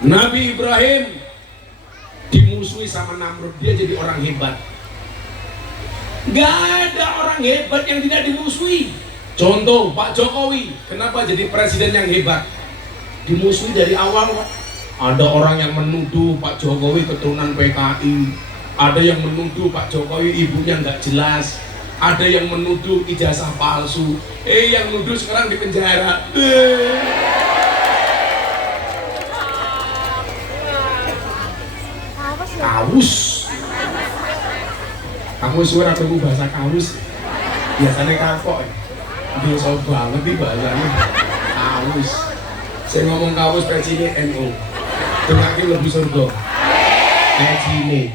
Nabi Ibrahim dimusuhi sama Namrud, dia jadi orang hebat. Gak ada orang hebat yang tidak dimusuhi. Contoh Pak Jokowi, kenapa jadi presiden yang hebat? Dimusuhi dari awal Pak. Ada orang yang menuduh Pak Jokowi keturunan PKI, ada yang menuduh Pak Jokowi ibunya nggak jelas, ada yang menuduh ijazah palsu, yang nuduh sekarang di penjara. Kaus. Kamu suara ketemu bahasa kaus. Biasanya kapok. Biasa banget nih bahasanya. Kaus. Saya ngomong kaus presiden NU. Dengarkan lebih surga. Presiden.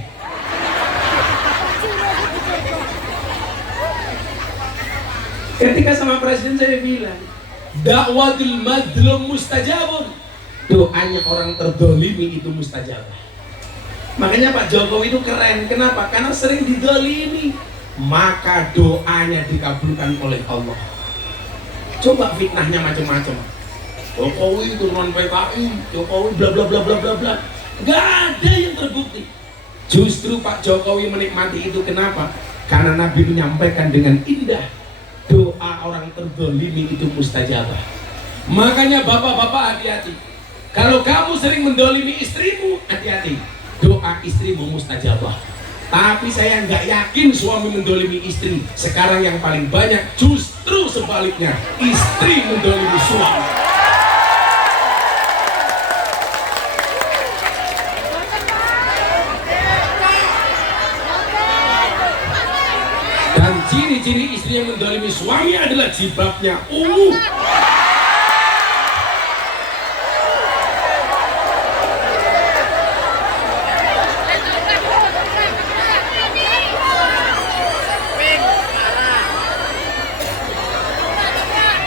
Ketika sama presiden saya bilang, dakwatul madlum mustajabun. Doanya orang terdolimi itu mustajabah. Makanya Pak Jokowi itu keren. Kenapa? Karena sering didolimi, maka doanya dikabulkan oleh Allah. Coba fitnahnya macam-macam. Jokowi turunan PKI, Jokowi bla bla bla bla bla bla. Gak ada yang terbukti. Justru Pak Jokowi menikmati itu. Kenapa? Karena Nabi menyampaikan dengan indah, doa orang terdolimi itu mustajabah. Makanya bapak-bapak hati-hati. Kalau kamu sering mendolimi istrimu, hati-hati. Doa istrimu mustajabah. Tapi saya nggak yakin suami mendolimi istri. Sekarang yang paling banyak justru sebaliknya, istri mendolimi suami. Dan ciri-ciri istri yang mendolimi suami adalah jilbabnya ungu.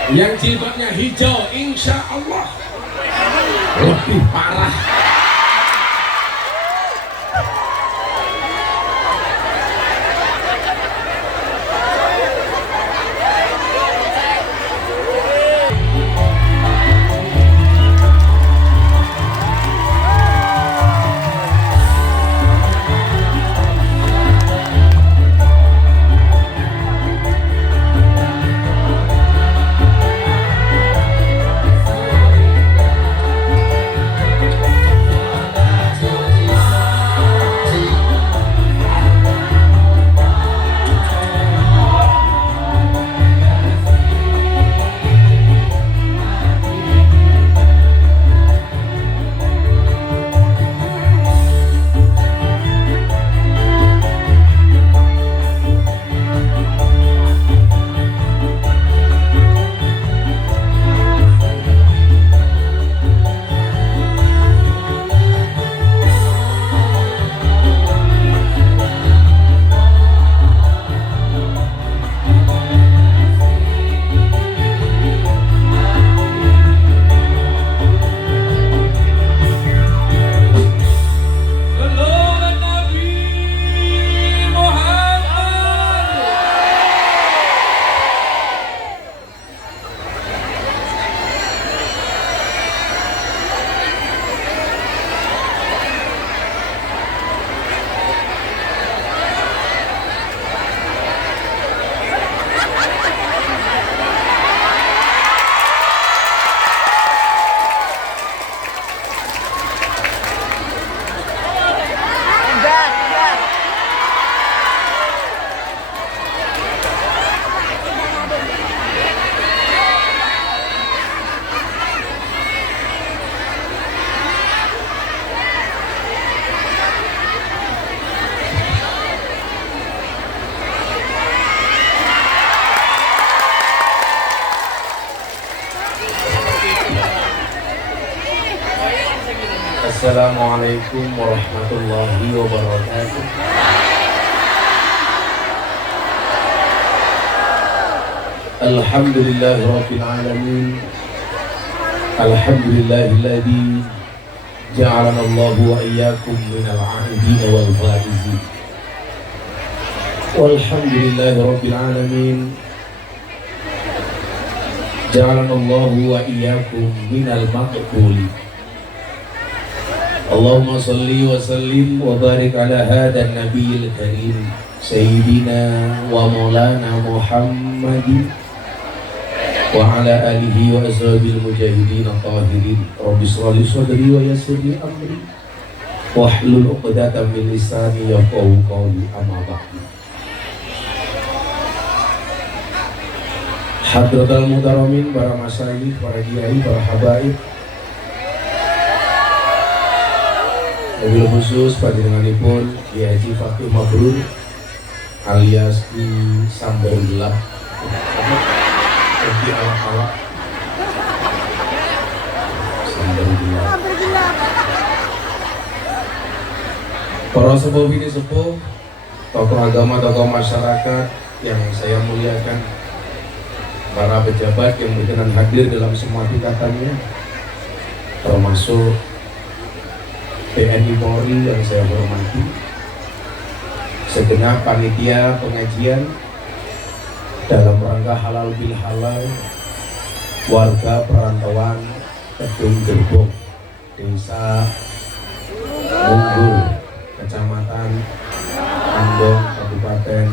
Yang jilbabnya hijau, insya Allah lebih parah. Assalamualaikum warahmatullahi wabarakatuh. Alhamdulillahi rabbil alamin. Alhamdulillahilladzi ja'alana Allahu wa iyyakum minal 'aidin wal faizin. Walhamdulillahi rabbil alamin. Ja'alana Allahu wa iyyakum minal maqbulin. Allahumma salli wa sallim wa barik ala hadha nabiyil karim Sayyidina wa maulana Muhammadin wa ala alihi wa ashabil mujahidin tahirin. Rabbi shrah li sadri wa yassir li amri wahlul 'uqdatam min lisani yafqahu qawli. Amma ba'du. Hadratul mutaramin, para masyayikh, para kiai, para habaib, mobil khusus panjenenganipun Kiai Haji Fakih Mabrur alias di Sambar Gelap di awak-awak Sambar Gelap. Para sepuh ini sepuh, tokoh agama, tokoh masyarakat yang saya muliakan, para pejabat yang berkenan hadir dalam semua tingkatannya, termasuk TNI Polri yang saya hormati, segenap panitia pengajian dalam rangka halal bil halal, warga perantauan Kedung Gerbong, Desa Munggul, Kecamatan Andong, Kabupaten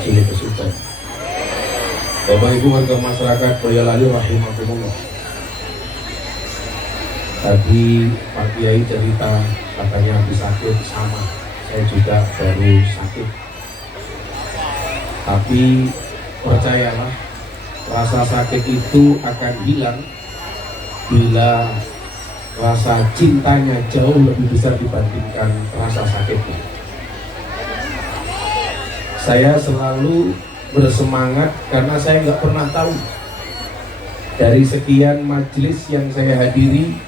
Cilik Kesupen. Bapak Ibu warga masyarakat Boyolali rahimakumullah. Tadi Pak Kiai cerita katanya habis sakit, sama saya juga baru sakit. Tapi percayalah, rasa sakit itu akan hilang bila rasa cintanya jauh lebih besar dibandingkan rasa sakitnya. Saya selalu bersemangat karena saya nggak pernah tahu dari sekian majelis yang saya hadiri,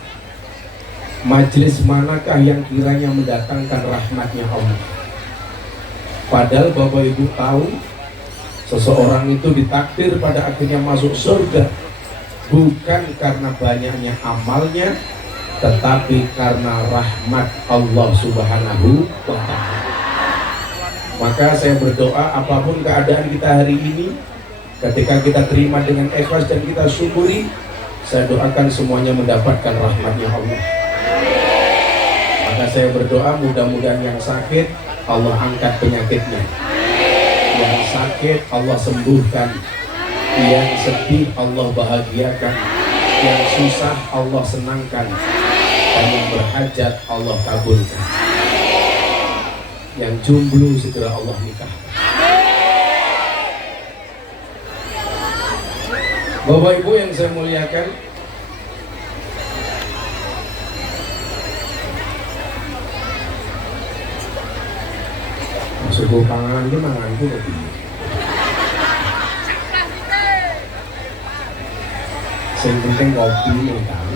majelis manakah yang kiranya mendatangkan rahmatnya Allah. Padahal Bapak Ibu tahu, seseorang itu ditakdir pada akhirnya masuk surga bukan karena banyaknya amalnya, tetapi karena rahmat Allah Subhanahu wa Ta'ala. Maka saya berdoa, apapun keadaan kita hari ini, ketika kita terima dengan ikhlas dan kita syukuri, saya doakan semuanya mendapatkan rahmatnya Allah. Maka saya berdoa, mudah-mudahan yang sakit Allah angkat penyakitnya, yang sakit Allah sembuhkan, yang sedih Allah bahagiakan, yang susah Allah senangkan, dan yang berhajat Allah kabulkan, yang jomblo segera Allah nikahkan. Bapak Ibu yang saya muliakan, suku pangan ini manganku lebih yang penting kopi nih kan.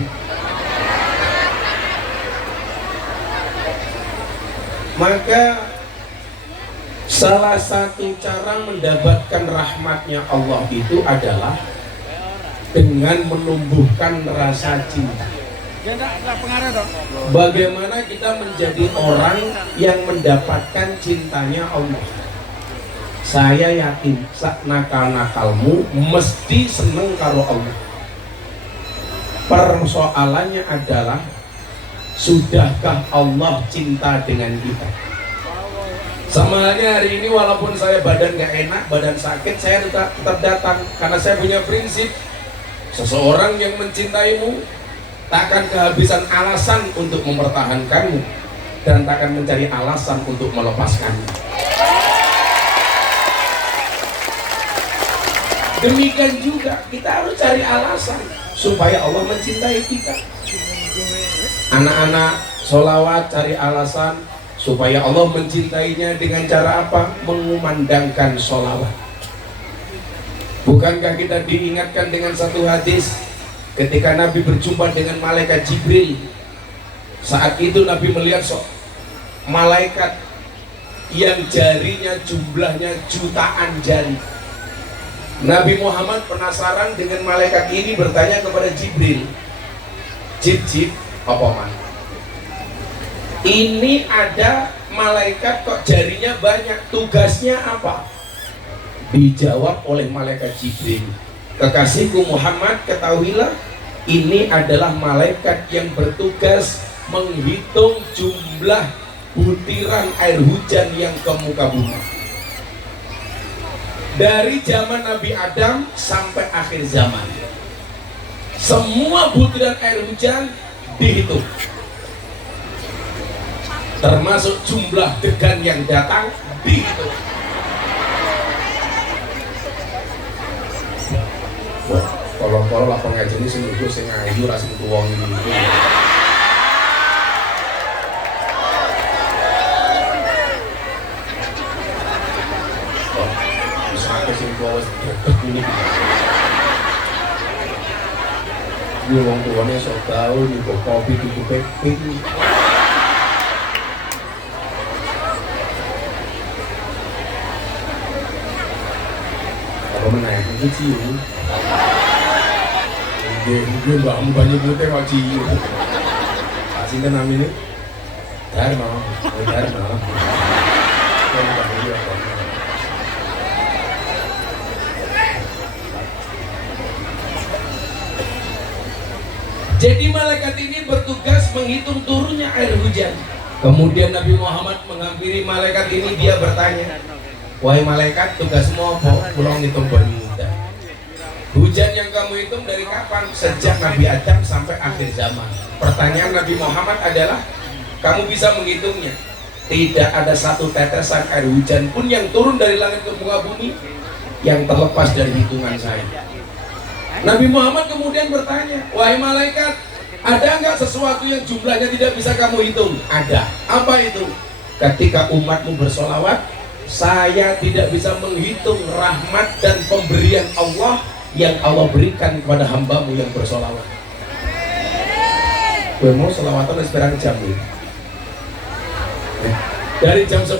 Maka salah satu cara mendapatkan rahmatnya Allah itu adalah dengan menumbuhkan rasa cinta. Bagaimana kita menjadi orang yang mendapatkan cintanya Allah? Saya yakin sak nakal-nakalmu mesti seneng karo Allah. Persoalannya adalah, sudahkah Allah cinta dengan kita? Sama halnya hari ini, walaupun saya badan gak enak, badan sakit, saya tetap datang karena saya punya prinsip, seseorang yang mencintaimu takkan kehabisan alasan untuk mempertahankanmu dan takkan mencari alasan untuk melepaskanmu. Demikian juga kita harus cari alasan supaya Allah mencintai kita. Anak-anak sholawat cari alasan supaya Allah mencintainya dengan cara apa? Mengumandangkan sholawat. Bukankah kita diingatkan dengan satu hadis ketika Nabi berjumpa dengan malaikat Jibril? Saat itu Nabi melihat malaikat yang jarinya jumlahnya jutaan jari. Nabi Muhammad penasaran dengan malaikat ini, bertanya kepada Jibril, Jib, apa man? Ini ada malaikat kok jarinya banyak, tugasnya apa? Dijawab oleh malaikat Jibril, kekasihku Muhammad, ketahuilah ini adalah malaikat yang bertugas menghitung jumlah butiran air hujan yang ke muka bumi. Dari zaman Nabi Adam sampai akhir zaman, semua butiran air hujan dihitung, termasuk jumlah degan yang datang dihitung. Kalau lah pengajian ini seminggu saya ngayu rasa itu uang ini. Ini orang tuanya sok tahu nih kok kopi tuku peping. Apa menaik itu cium? Mungkin mbakmu banyak putih kok cium. Kasih kan namanya Dharma, Dharma. Jadi malaikat ini bertugas menghitung turunnya air hujan. Kemudian Nabi Muhammad menghampiri malaikat ini, dia bertanya, wahai malaikat, tugasmu apa? Pulang hitung banyu hujan. Hujan yang kamu hitung dari kapan? Sejak Nabi Adam sampai akhir zaman. Pertanyaan Nabi Muhammad adalah, kamu bisa menghitungnya? Tidak ada satu tetesan air hujan pun yang turun dari langit ke muka bumi yang terlepas dari hitungan saya. Nabi Muhammad kemudian bertanya, wahai malaikat, ada nggak sesuatu yang jumlahnya tidak bisa kamu hitung? Ada. Apa itu? Ketika umatmu bersolawat, saya tidak bisa menghitung rahmat dan pemberian Allah yang Allah berikan kepada hambamu yang bersolawat. Gue mau solawatan sekarang jam ini. Dari jam 10,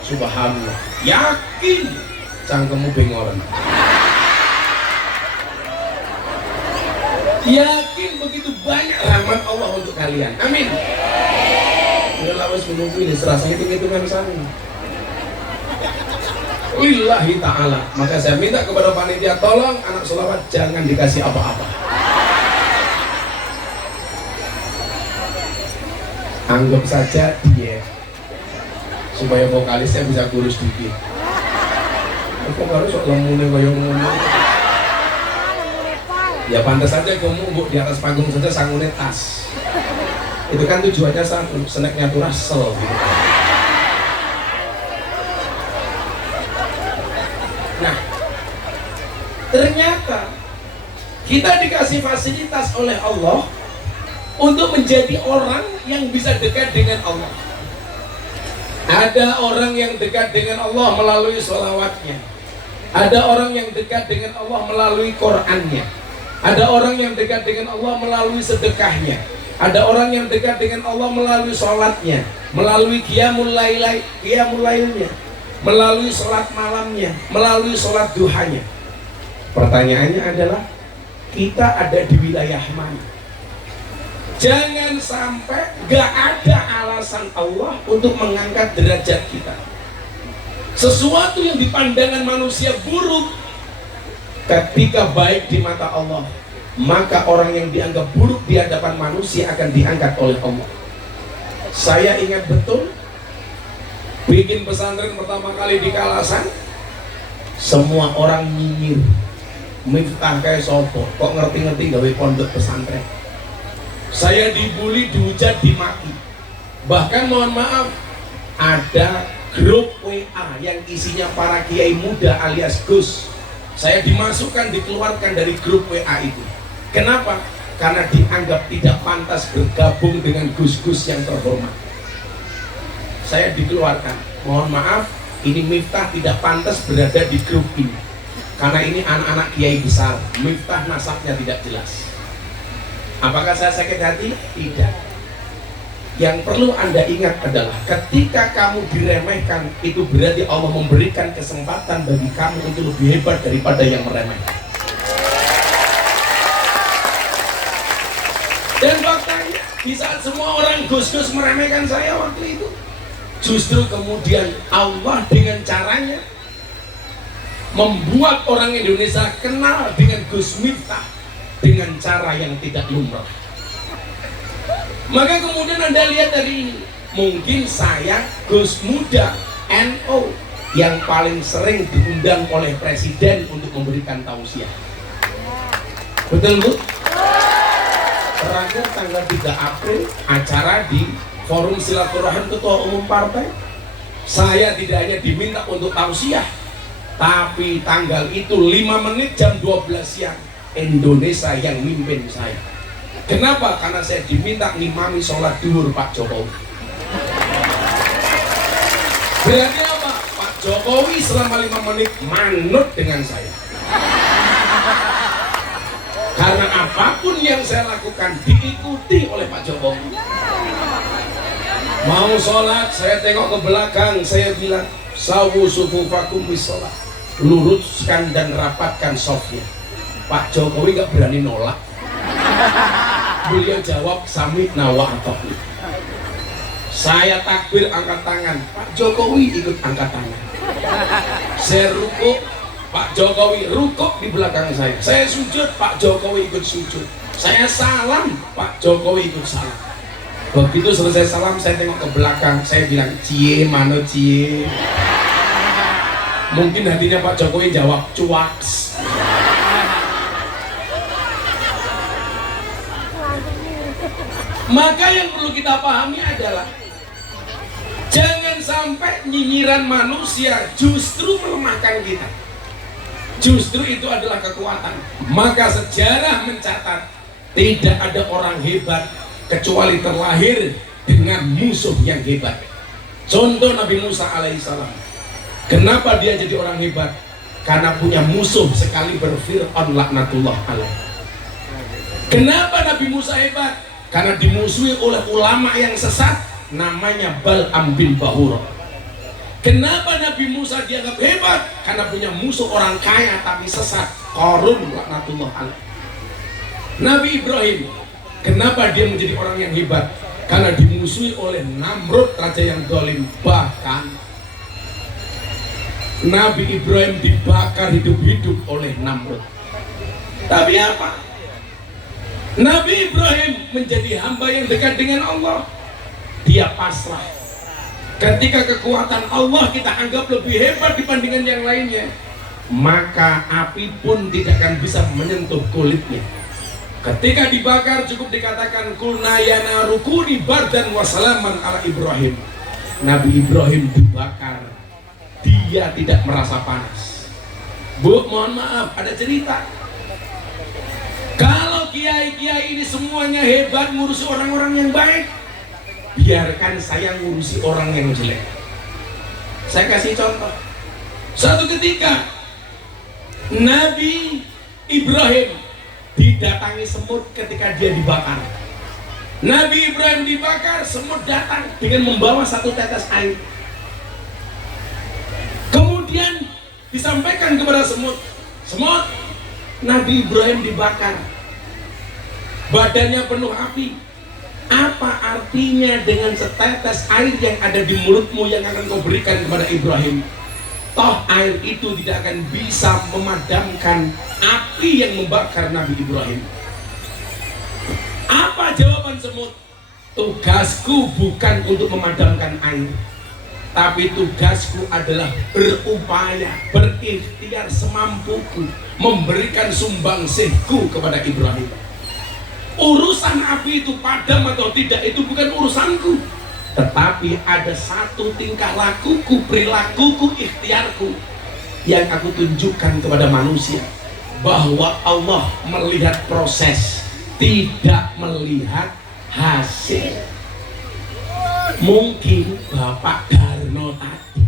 subhanallah, yakin cangkemmu bengoran. Yakin begitu banyak rahmat Allah untuk kalian. Amin. Udah wis menunggu ini serasa hitung-hitungan sana. Lillahi ta'ala. Maka saya minta kepada panitia, tolong anak sholawat jangan dikasih apa-apa. Anggap saja diet, supaya vokalisnya bisa kurus dikit. Vokalis sok lemune kaya ngono. Ya pantas saja kamu di atas panggung saja sanggulnya tas. Itu kan tujuannya satu, snacknya tuh rasel gitu. Nah, ternyata kita dikasih fasilitas oleh Allah untuk menjadi orang yang bisa dekat dengan Allah. Ada orang yang dekat dengan Allah melalui sholawatnya. Ada orang yang dekat dengan Allah melalui Qur'annya. Ada orang yang dekat dengan Allah melalui sedekahnya. Ada orang yang dekat dengan Allah melalui sholatnya, melalui qiyamul lailnya, melalui sholat malamnya, melalui sholat duhanya. Pertanyaannya adalah, kita ada di wilayah mana? Jangan sampai gak ada alasan Allah untuk mengangkat derajat kita. Sesuatu yang dipandangan manusia buruk, ketika baik di mata Allah, maka orang yang dianggap buruk di hadapan manusia akan diangkat oleh Allah. Saya ingat betul bikin pesantren pertama kali di Kalasan, semua orang nyinyir, Miftah kayak sopo, kok ngerti-ngerti gawe pondok pesantren. Saya dibully, dihujat, dimaki. Bahkan mohon maaf, ada grup WA yang isinya para kiai muda alias Gus. Saya dimasukkan, dikeluarkan dari grup WA itu. Kenapa? Karena dianggap tidak pantas bergabung dengan gus-gus yang terhormat. Saya dikeluarkan. Mohon maaf, ini Miftah tidak pantas berada di grup ini. Karena ini anak-anak kiai besar. Miftah nasabnya tidak jelas. Apakah saya sakit hati? Tidak. Yang perlu Anda ingat adalah, ketika kamu diremehkan, itu berarti Allah memberikan kesempatan bagi kamu untuk lebih hebat daripada yang meremehkan. Dan faktanya, di saat semua orang gus-gus meremehkan saya waktu itu, justru kemudian Allah dengan caranya membuat orang Indonesia kenal dengan Gus Miftah dengan cara yang tidak lumrah. Maka kemudian Anda lihat dari ini, mungkin saya Gus Muda NO yang paling sering diundang oleh presiden untuk memberikan tausiah. Betul Bu? Terakhir tanggal 3 April acara di Forum Silaturahim Ketua Umum Partai, saya tidak hanya diminta untuk tausiah, tapi tanggal itu 5 menit jam 12 siang Indonesia yang mimpin saya. Kenapa? Karena saya diminta ngimami sholat duhur Pak Jokowi. Berarti apa? Pak Jokowi selama 5 menit manut dengan saya. Karena apapun yang saya lakukan diikuti oleh Pak Jokowi. Mau sholat, saya tengok ke belakang, saya bilang, sawu sufufakum bis sholat. Luruskan dan rapatkan sofnya. Pak Jokowi gak berani nolak. Beliau jawab samikna wa ata'na. Saya takbir angkat tangan, Pak Jokowi ikut angkat tangan. Saya rukuk, Pak Jokowi rukuk di belakang saya. Saya sujud, Pak Jokowi ikut sujud. Saya salam, Pak Jokowi ikut salam. Begitu selesai salam, saya tengok ke belakang, saya bilang, cie mano cie. Mungkin hatinya Pak Jokowi jawab, cuaks. Maka yang perlu kita pahami adalah jangan sampai nyinyiran manusia justru melemahkan kita. Justru itu adalah kekuatan. Maka sejarah mencatat tidak ada orang hebat kecuali terlahir dengan musuh yang hebat. Contoh Nabi Musa alaihissalam. Kenapa dia jadi orang hebat? Karena punya musuh sekali Fir'aun laknatullah alaih. Kenapa Nabi Musa hebat? Karena dimusuhi oleh ulama yang sesat namanya Bal'am bin Bahura. Kenapa Nabi Musa dianggap hebat? Karena punya musuh orang kaya tapi sesat, Qarun laknatullah alaih. Nabi Ibrahim, kenapa dia menjadi orang yang hebat? Karena dimusuhi oleh Namrud, raja yang zalim. Bahkan Nabi Ibrahim dibakar hidup-hidup oleh Namrud. Tapi apa? Nabi Ibrahim menjadi hamba yang dekat dengan Allah. Dia pasrah. Ketika kekuatan Allah kita anggap lebih hebat dibandingkan yang lainnya, maka api pun tidak akan bisa menyentuh kulitnya. Ketika dibakar cukup dikatakan kulna ya naru kuni bardan wa salaman ala Ibrahim. Nabi Ibrahim dibakar, dia tidak merasa panas. Bu, mohon maaf, ada cerita. Kalau kiai-kiai ini semuanya hebat ngurusi orang-orang yang baik, biarkan saya ngurusi orang yang jelek. Saya kasih contoh. Suatu ketika Nabi Ibrahim didatangi semut ketika dia dibakar. Nabi Ibrahim dibakar, semut datang dengan membawa satu tetes air. Kemudian disampaikan kepada semut, semut, Nabi Ibrahim dibakar, badannya penuh api. Apa artinya dengan setetes air yang ada di mulutmu yang akan kau berikan kepada Ibrahim? Toh air itu tidak akan bisa memadamkan api yang membakar Nabi Ibrahim. Apa jawaban semut? Tugasku bukan untuk memadamkan air, tapi tugasku adalah berupaya, berikhtiar semampuku memberikan sumbangsihku kepada Ibrahim. Urusan api itu padam atau tidak itu bukan urusanku, tetapi ada satu tingkah lakuku, perilakuku, ikhtiarku yang aku tunjukkan kepada manusia, bahwa Allah melihat proses, tidak melihat hasil. Mungkin Bapak Darno tadi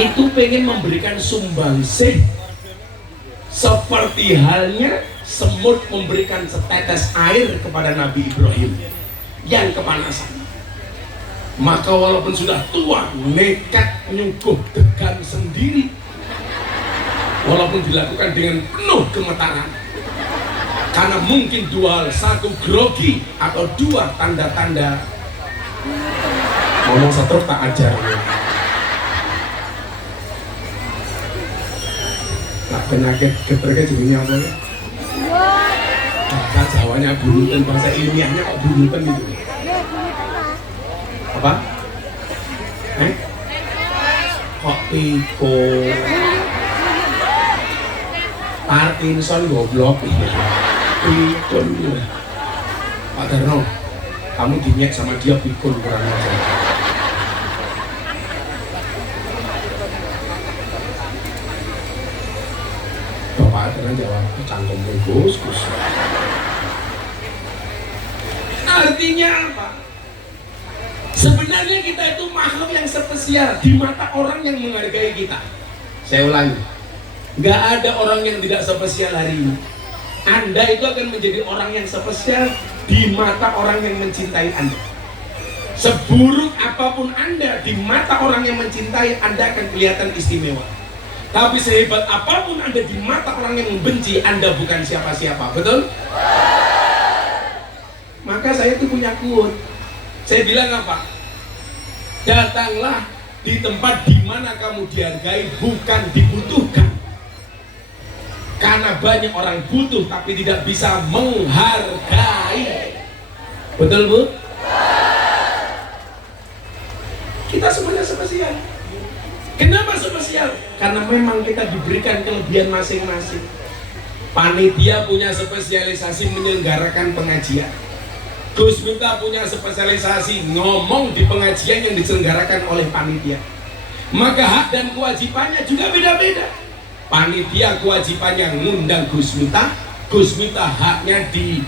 itu pengen memberikan sumbangsih seperti halnya semut memberikan setetes air kepada Nabi Ibrahim yang kepanasan. Maka walaupun sudah tua, nekat nyuguh degan sendiri, walaupun dilakukan dengan penuh gemetaran, karena mungkin dua hal, satu grogi atau dua tanda-tanda ngomong setruk tak ajar. Tak penyakit keterkait jadinya apa ya? Bahasa Jawanya bunuten, bahasa ilmiahnya kok bunuten itu. Apa? Kok piko? Parkinson goblok. Pikun gitu. Pak Darno, kamu dinyek sama dia pikun kurang aja. Bapak Darno jawab, cangkem Gus. Artinya apa? Sebenarnya kita itu makhluk yang spesial di mata orang yang menghargai kita. Saya ulangi, nggak ada orang yang tidak spesial hari ini. Anda itu akan menjadi orang yang spesial di mata orang yang mencintai Anda. Seburuk apapun Anda di mata orang yang mencintai, Anda akan kelihatan istimewa. Tapi sehebat apapun Anda di mata orang yang membenci, Anda bukan siapa-siapa. Betul? Maka saya itu punya quote. Saya bilang apa? Datanglah di tempat di mana kamu dihargai, bukan dibutuhkan. Karena banyak orang butuh tapi tidak bisa menghargai. Betul, Bu? Kita semuanya spesial. Kenapa spesial? Karena memang kita diberikan kelebihan masing-masing. Panitia punya spesialisasi menyelenggarakan pengajian. Gus Miftah punya spesialisasi ngomong di pengajian yang diselenggarakan oleh panitia. Maka hak dan kewajibannya juga beda-beda. Panitia kewajibannya ngundang Gus Miftah haknya di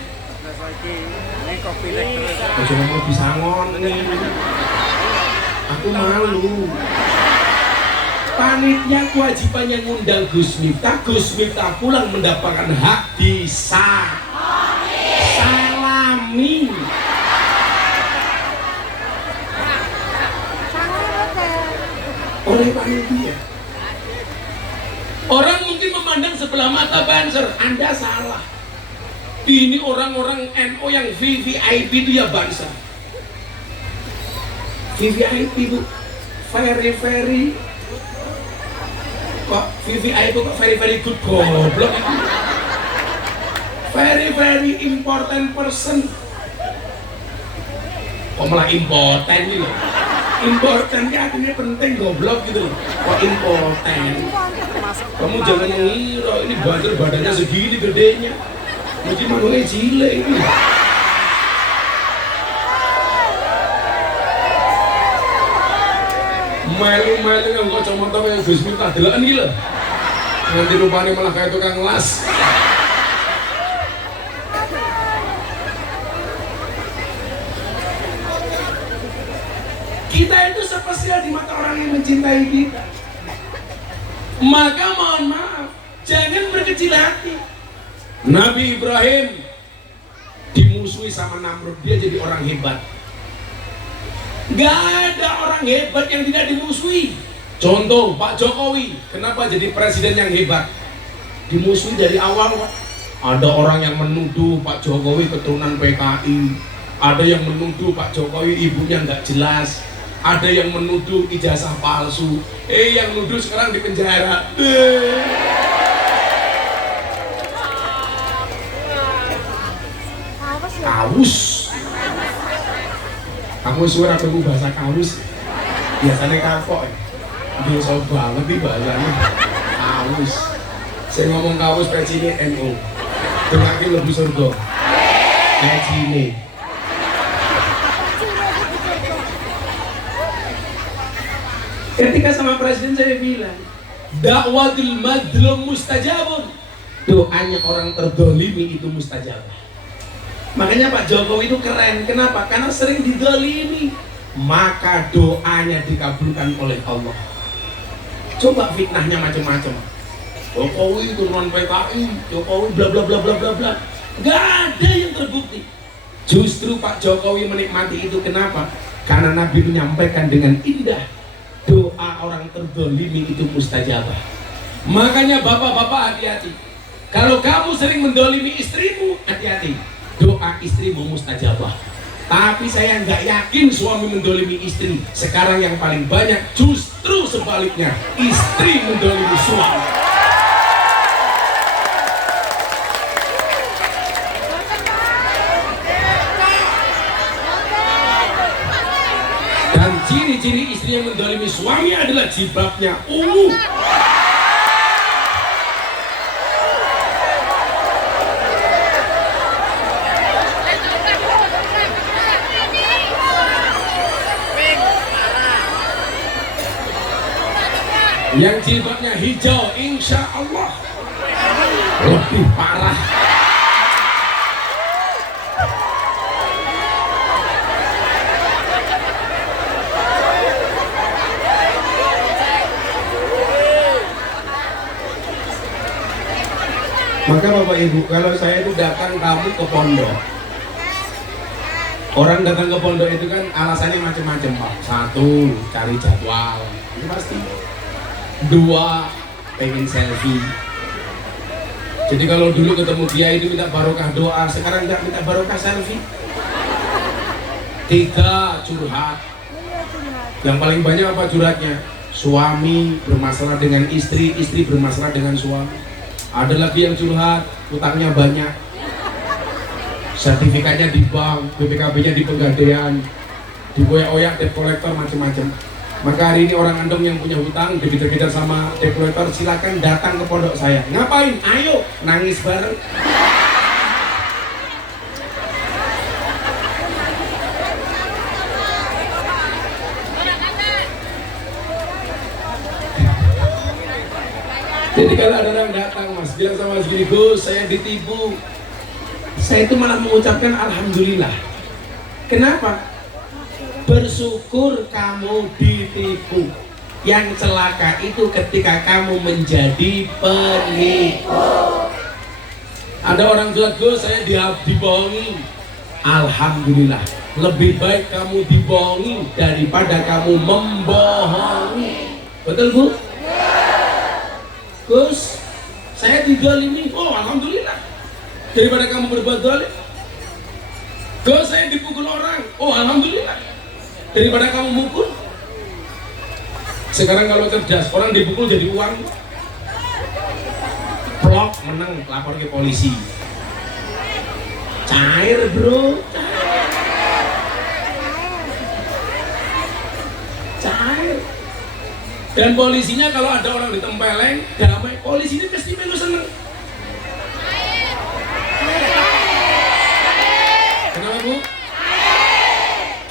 jangan mau bisa aku malu. Panitia kewajibannya ngundang Gus Miftah pulang mendapatkan hak salami. Oleh panitia. Orang mungkin memandang sebelah mata Banser, Anda salah. Ini orang-orang NU yang VVIP itu ya Banser. VVIP itu very kok VVIP kok very good goblok. Very important person. Kok malah important ini loh. Importannya artinya penting goblok gitu loh. Kok important? Kamu jangan mengira ini Banser badannya segini gedenya. Mesti manunya cilik ini. Melu-melu yang kok kacamata kayak Gus Miftah deloken iki lho. Nanti rupanya malah kayak tukang las. Kita itu spesial di mata orang yang mencintai kita. Maka mohon maaf, jangan berkecil hati. Nabi Ibrahim dimusuhi sama Namrud, dia jadi orang hebat. Gak ada orang hebat yang tidak dimusuhi. Contoh Pak Jokowi, kenapa jadi presiden yang hebat? Dimusuhi dari awal, Pak. Ada orang yang menuduh Pak Jokowi keturunan PKI, ada yang menuduh Pak Jokowi ibunya nggak jelas, ada yang menuduh ijazah palsu, yang nuduh sekarang di penjara. Kaus. Kamu suara aku bahasa kaus. Biasanya kapok. Biasa banget nih bahasanya. Kaus. Saya ngomong kaus pecine NU. Dengarkan lebih surga. Pecine. Ketika sama presiden saya bilang, dakwatul madlum mustajabun. Doanya orang terdolimi itu mustajabah. Makanya Pak Jokowi itu keren. Kenapa? Karena sering didolimi, maka doanya dikabulkan oleh Allah. Coba fitnahnya macam-macam. Jokowi turunan PKI, Jokowi bla bla bla bla bla bla. Gak ada yang terbukti. Justru Pak Jokowi menikmati itu. Kenapa? Karena Nabi menyampaikan dengan indah, doa orang terdolimi itu mustajabah. Makanya bapak-bapak hati-hati. Kalau kamu sering mendolimi istrimu, hati-hati. Doa istrimu mustajabah. Tapi saya nggak yakin suami mendolimi istri. Sekarang yang paling banyak justru sebaliknya, istri mendolimi suami. Ciri-ciri istri yang mendolimi suami adalah jilbabnya ungu. Yang jilbabnya hijau, insya Allah lebih parah. Maka Bapak Ibu, kalau saya itu datang tamu ke pondok, orang datang ke pondok itu kan alasannya macam-macam Pak. Satu, cari jadwal, ini pasti. Dua, pengen selfie. Jadi kalau dulu ketemu dia itu minta barokah doa, sekarang nggak minta barokah selfie. Tiga, curhat. Yang paling banyak apa curhatnya? Suami bermasalah dengan istri, istri bermasalah dengan suami. Ada lagi yang curhat, utangnya banyak, sertifikatnya di bank, BPKB-nya di Pegadaian, diboyak-oyak debt collector, macam-macam. Maka hari ini orang Andong yang punya hutang dikejar-kejar sama debt collector, silakan datang ke pondok saya. Ngapain? Ayo nangis bareng. Jadi kalau ada orang datang Mas, bilang sama Mas gini, Gus saya ditipu, saya itu malah mengucapkan Alhamdulillah. Kenapa? Bersyukur kamu ditipu. Yang celaka itu ketika kamu menjadi penipu. Ada orang bilang, Gus saya dibohongi. Alhamdulillah, lebih baik kamu dibohongi daripada kamu membohongi. Betul Bu? Gus, saya didolimi. Oh, alhamdulillah. Daripada kamu berbuat dolim. Gus, saya dipukul orang. Oh, alhamdulillah. Daripada kamu mukul. Sekarang kalau cerdas, orang dipukul jadi uang. Plok, menang, lapor ke polisi. Cair, bro. Cair. Dan polisinya kalau ada orang ditempeleng, damai, polisi ini pasti melu seneng. Kenapa Bu?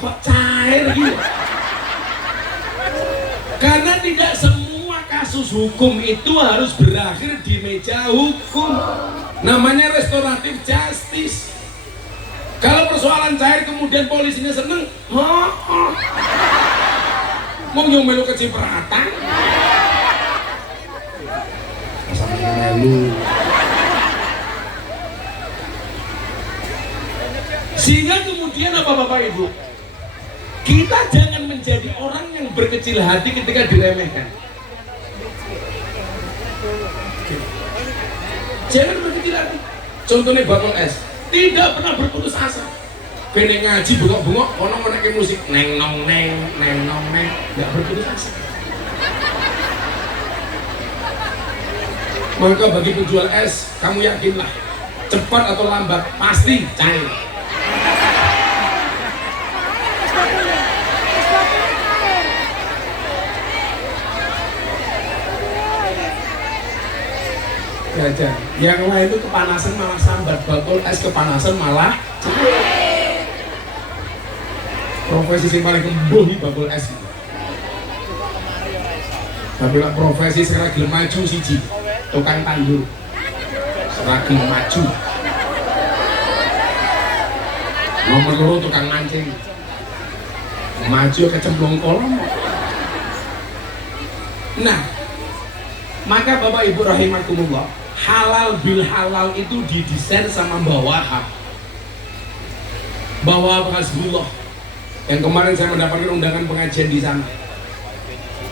Kok cair gitu? Karena tidak semua kasus hukum itu harus berakhir di meja hukum. Namanya restoratif justice. Kalau persoalan cair kemudian polisinya seneng, mau nyomelu kecipratan sampai melu. Sehingga kemudian apa Bapak Ibu, kita jangan menjadi orang yang berkecil hati ketika diremehkan. Jangan berkecil hati. Contohnya bakul es, tidak pernah berputus asa. Kene ngaji bengok-bengok, ono menaiki musik neng nong neng, nggak berputus asa. Maka bagi penjual es, kamu yakinlah, cepat atau lambat pasti cair. Jajan, yang lain itu kepanasan malah sambat, bakul es kepanasan malah cair. Profesi yang paling kembuh nih bakul es. Tapi lah profesi sekarang gelem maju siji, tukang tandur. Sekarang maju. Nomor loro tukang mancing. Maju kecemplung kolam. Nah, maka Bapak Ibu rahimakumullah, halal bil halal itu didesain sama Mbah Wahab. Mbah Wahab Hasbullah. Yang kemarin saya mendapatkan undangan pengajian di sana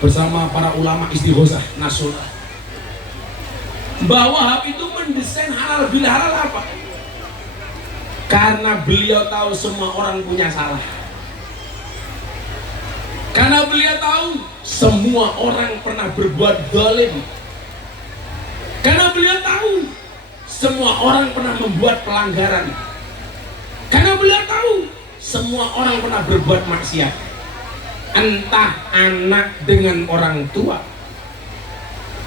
bersama para ulama istighosah nasional. Mbah Wahab itu mendesain halal bil halal apa? Karena beliau tahu semua orang punya salah. Karena beliau tahu semua orang pernah berbuat zalim. Karena beliau tahu semua orang pernah membuat pelanggaran. Karena beliau tahu semua orang pernah berbuat maksiat. entah anak dengan orang tua,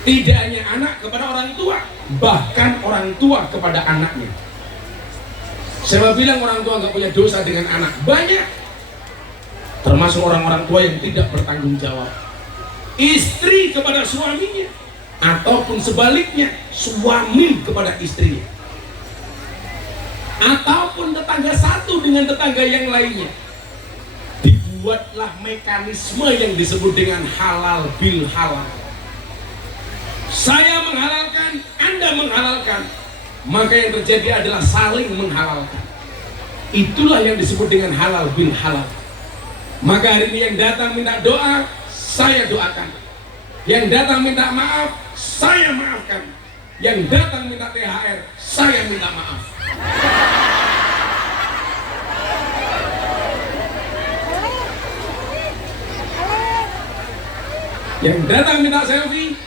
tidak hanya anak kepada orang tua, bahkan orang tua kepada anaknya. Siapa bilang orang tua nggak punya dosa dengan anak? Banyak, termasuk orang-orang tua yang tidak bertanggung jawab. Istri kepada suaminya, ataupun sebaliknya, suami kepada istrinya, ataupun tetangga satu dengan tetangga yang lainnya. Dibuatlah mekanisme yang disebut dengan halal bil halal. Saya menghalalkan, Anda menghalalkan, maka yang terjadi adalah saling menghalalkan. Itulah yang disebut dengan halal bil halal. Maka hari ini yang datang minta doa, saya doakan. Yang datang minta maaf, saya maafkan. Yang datang minta THR, saya minta maaf. Yang datang minta selfie,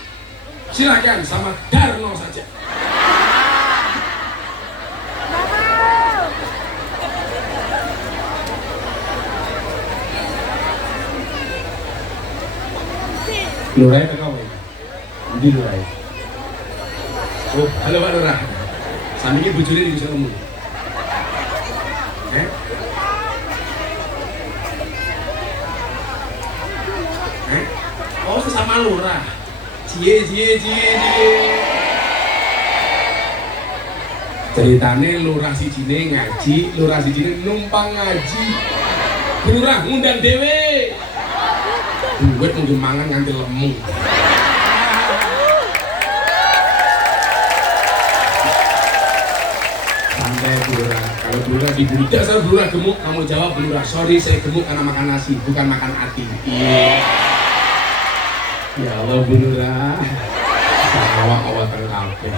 silakan sama Darno saja. Lurai ke kamu? Di Lurai. Oh, halo Pak Lurah. Sambil bujurnya di bisa ngomong. Oh, sesama Lurah. Cie. Ceritane Lurah sijine ngaji, Lurah sijine numpang ngaji. Lurah ngundang dewe. Duit mungkin mangan nganti lemu. Santai Lurah. Kalau Lurah diberi dasar Lurah gemuk, kamu jawab Lurah, sorry saya gemuk karena makan nasi, bukan makan hati. Iya. Ya Allah Bu Lurah, awak terkape.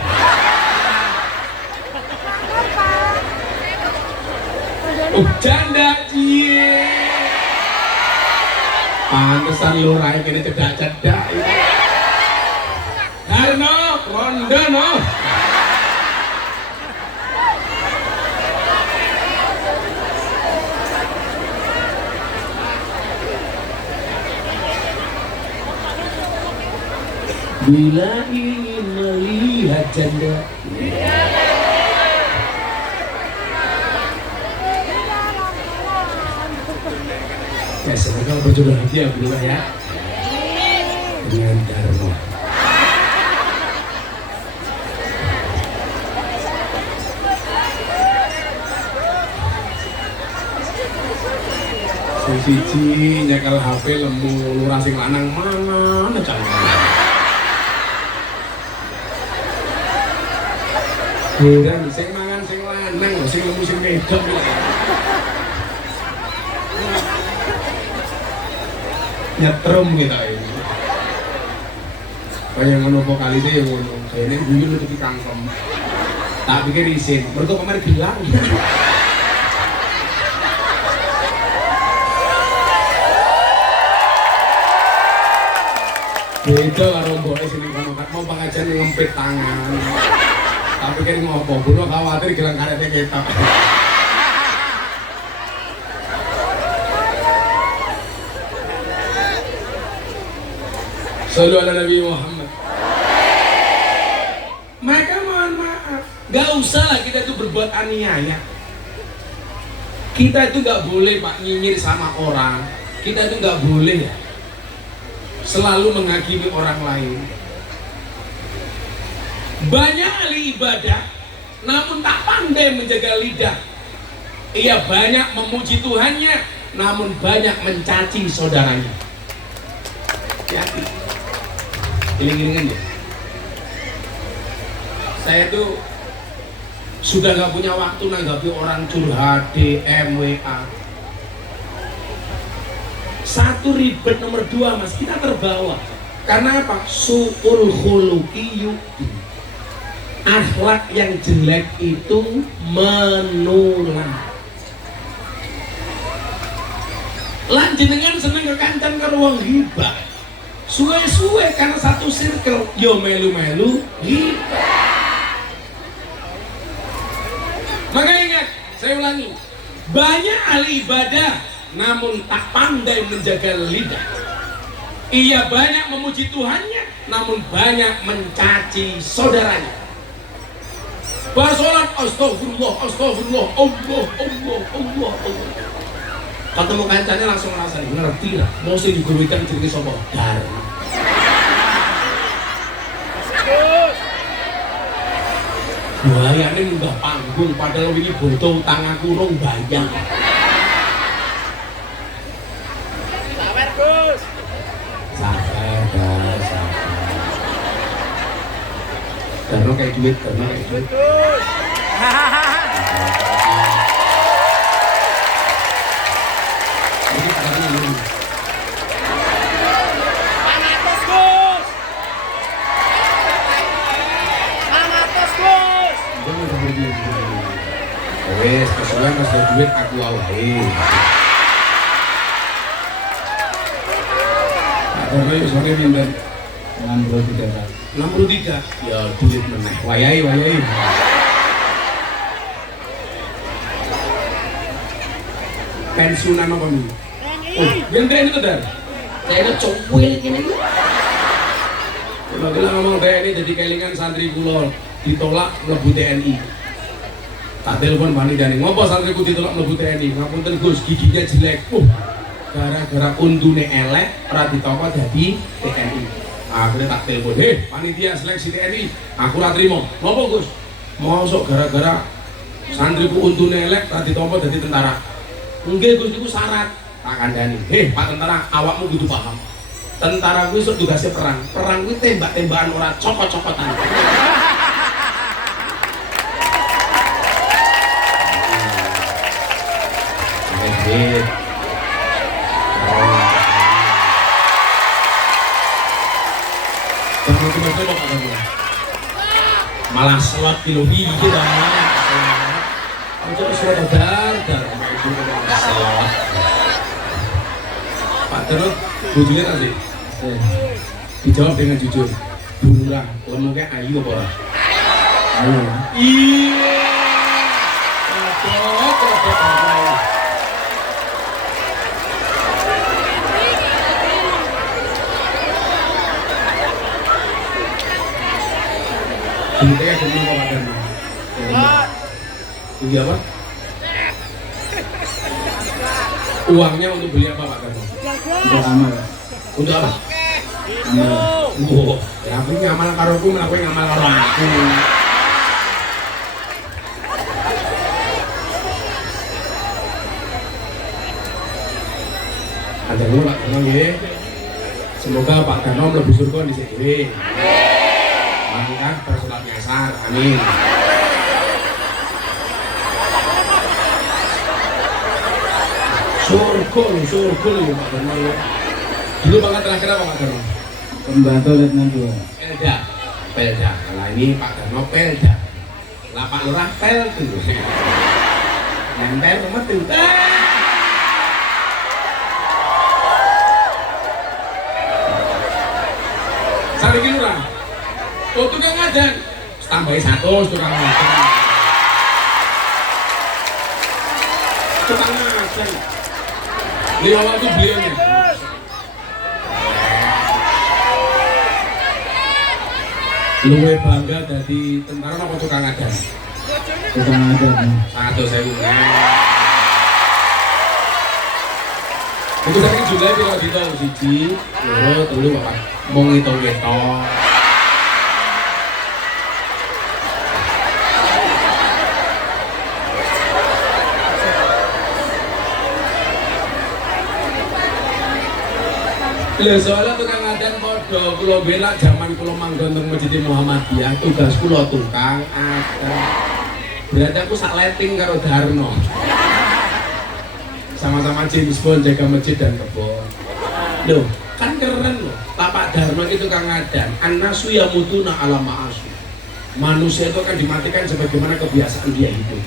Oh janda cie. Pantesan Lurah ini cedak-cedak. Darno, rondo no. Bila ingin melihat janda, ya semoga berjodoh lagi ya Bu Lurah ya dengan Darmo. Siji nyekel HP lemu Lurah sing lanang mana jangan. Heran, sing mangan sing lanang, sing lemu sing wedok. Nyetrum kita ini. Kayak ngono vokalisnya yang ngono. Kayaknya guyon nutupi kangkem. Tak pikir isin, mereka kemarin bilang. Beda karo mboknya sini kono mau pengajian ngempit tangan. Tapi kan ngopo, Bruno khawatir gelang karetnya ketok. Sallu ala Nabi Muhammad. Maka mohon maaf, gak usah lah kita itu berbuat aniaya. Kita itu gak boleh Pak nyinyir sama orang. Kita itu gak boleh selalu menghakimi orang lain. Banyak ahli ibadah namun tak pandai menjaga lidah. Ia banyak memuji Tuhannya namun banyak mencaci saudaranya. Hati-hati. Iling-ilingan ya. Saya tuh sudah gak punya waktu nanggapi orang curhat DM WA. Satu ribet, nomor dua mas, kita terbawa. Karena apa? Su'ul khuluqi yu'ti. Akhlak yang jelek itu menular. Lan jenengan seneng kekancan karo wong hibah. Suwe-suwe karena satu circle yo melu-melu hibah. Maka ingat, saya ulangi, banyak ahli ibadah namun tak pandai menjaga lidah. Ia banyak memuji Tuhannya, namun banyak mencaci saudaranya. Bersolat astagfirullah, astagfirullah, Allah, Allah, Allah, Allah. Ketemu kancane langsung ngerasa ngerti lah. Mau sing diguruykan jenenge sapa? Dharma. Buayane munggah panggung padahal wingi boto utang aku rong bayang. Sabar, Gus. Sabar, sabar. Karena kayak duit, karena kayak duit. Gus. Ini karena ini. Mangatos, Gus. Mangatos, Gus. Wes, kesuwen mas ada duit aku awae. Karena itu sore minta 63. Ya duit meneh. Wayai, wayai. Pensiunan apa nih? Oh, genteng itu dar. Saya itu cowil ini. Kalau bilang ngomong TNI jadi kelingan santri kulo ditolak mlebu TNI. Tak telepon panitiane, ngopo santriku ditolak mlebu TNI? Ngapunten Gus, giginya jelek. Gara-gara untune elek ora ditampa dadi TNI. Akhirnya tak telepon, "Heh, panitia seleksi TNI, aku ora trimo." Ngopo Gus? Mosok gara-gara santriku untune elek ora ditampa dadi tentara. Nggih Gus, niku syarat. Tak kandhani. "Heh, Pak Tentara, awakmu kudu paham. Tentara kuwi sok tugasnya perang. Perang kuwi tembak-tembakan ora cokot-cokotan." Malah selot kilo hiji dah. Ojo selot dar. Selot. Pak Terus bujurnya tak sih? Dijawab dengan jujur. Burang, lemuknya ayu apa ora? Ayu. Iya. Duitnya belum apa kan? Beli apa? Uangnya untuk beli apa Pak Karno? Untuk amal. Untuk apa? Amal. Oh, ya aku ngamal karo aku, aku ngamal karo aku. Ada dulu Pak Karno ya. Semoga Pak Karno mlebu surga di sini. Kan bersolat nyasar, amin. Surga lu Pak Karno. Dulu banget terakhir apa Pak Karno? Pembantu Letnan 2. Pelda. Kalau ini Pak Karno Pelda. Lapak lurah pel tuh. Nempel sama tuh. Sampai gini lurah. Oh, tukang ngadan. Tambahin 100 tukang ngadan. Tukang ngadan. Ini awal tuh beliaunya. Luwe bangga jadi tentara apa tukang ngadan? Tukang ngadan. 100.000. Itu saya Julai kalau ditahu siji, loro, telu apa? Mau ngitung-ngitung. Lha soalnya tukang ngadan padha kula belak jaman kula manggon teng Masjid Muhammadiyah, tugas kula tukang ngadan. Berarti aku sak letting karo Darno. Sama-sama James Bond jaga masjid dan kebon. Loh, kan keren loh. Bapak Darno itu tukang ngadan. An-nasu yamutuna ala ma'asu. Manusia itu akan dimatikan sebagaimana kebiasaan dia hidup.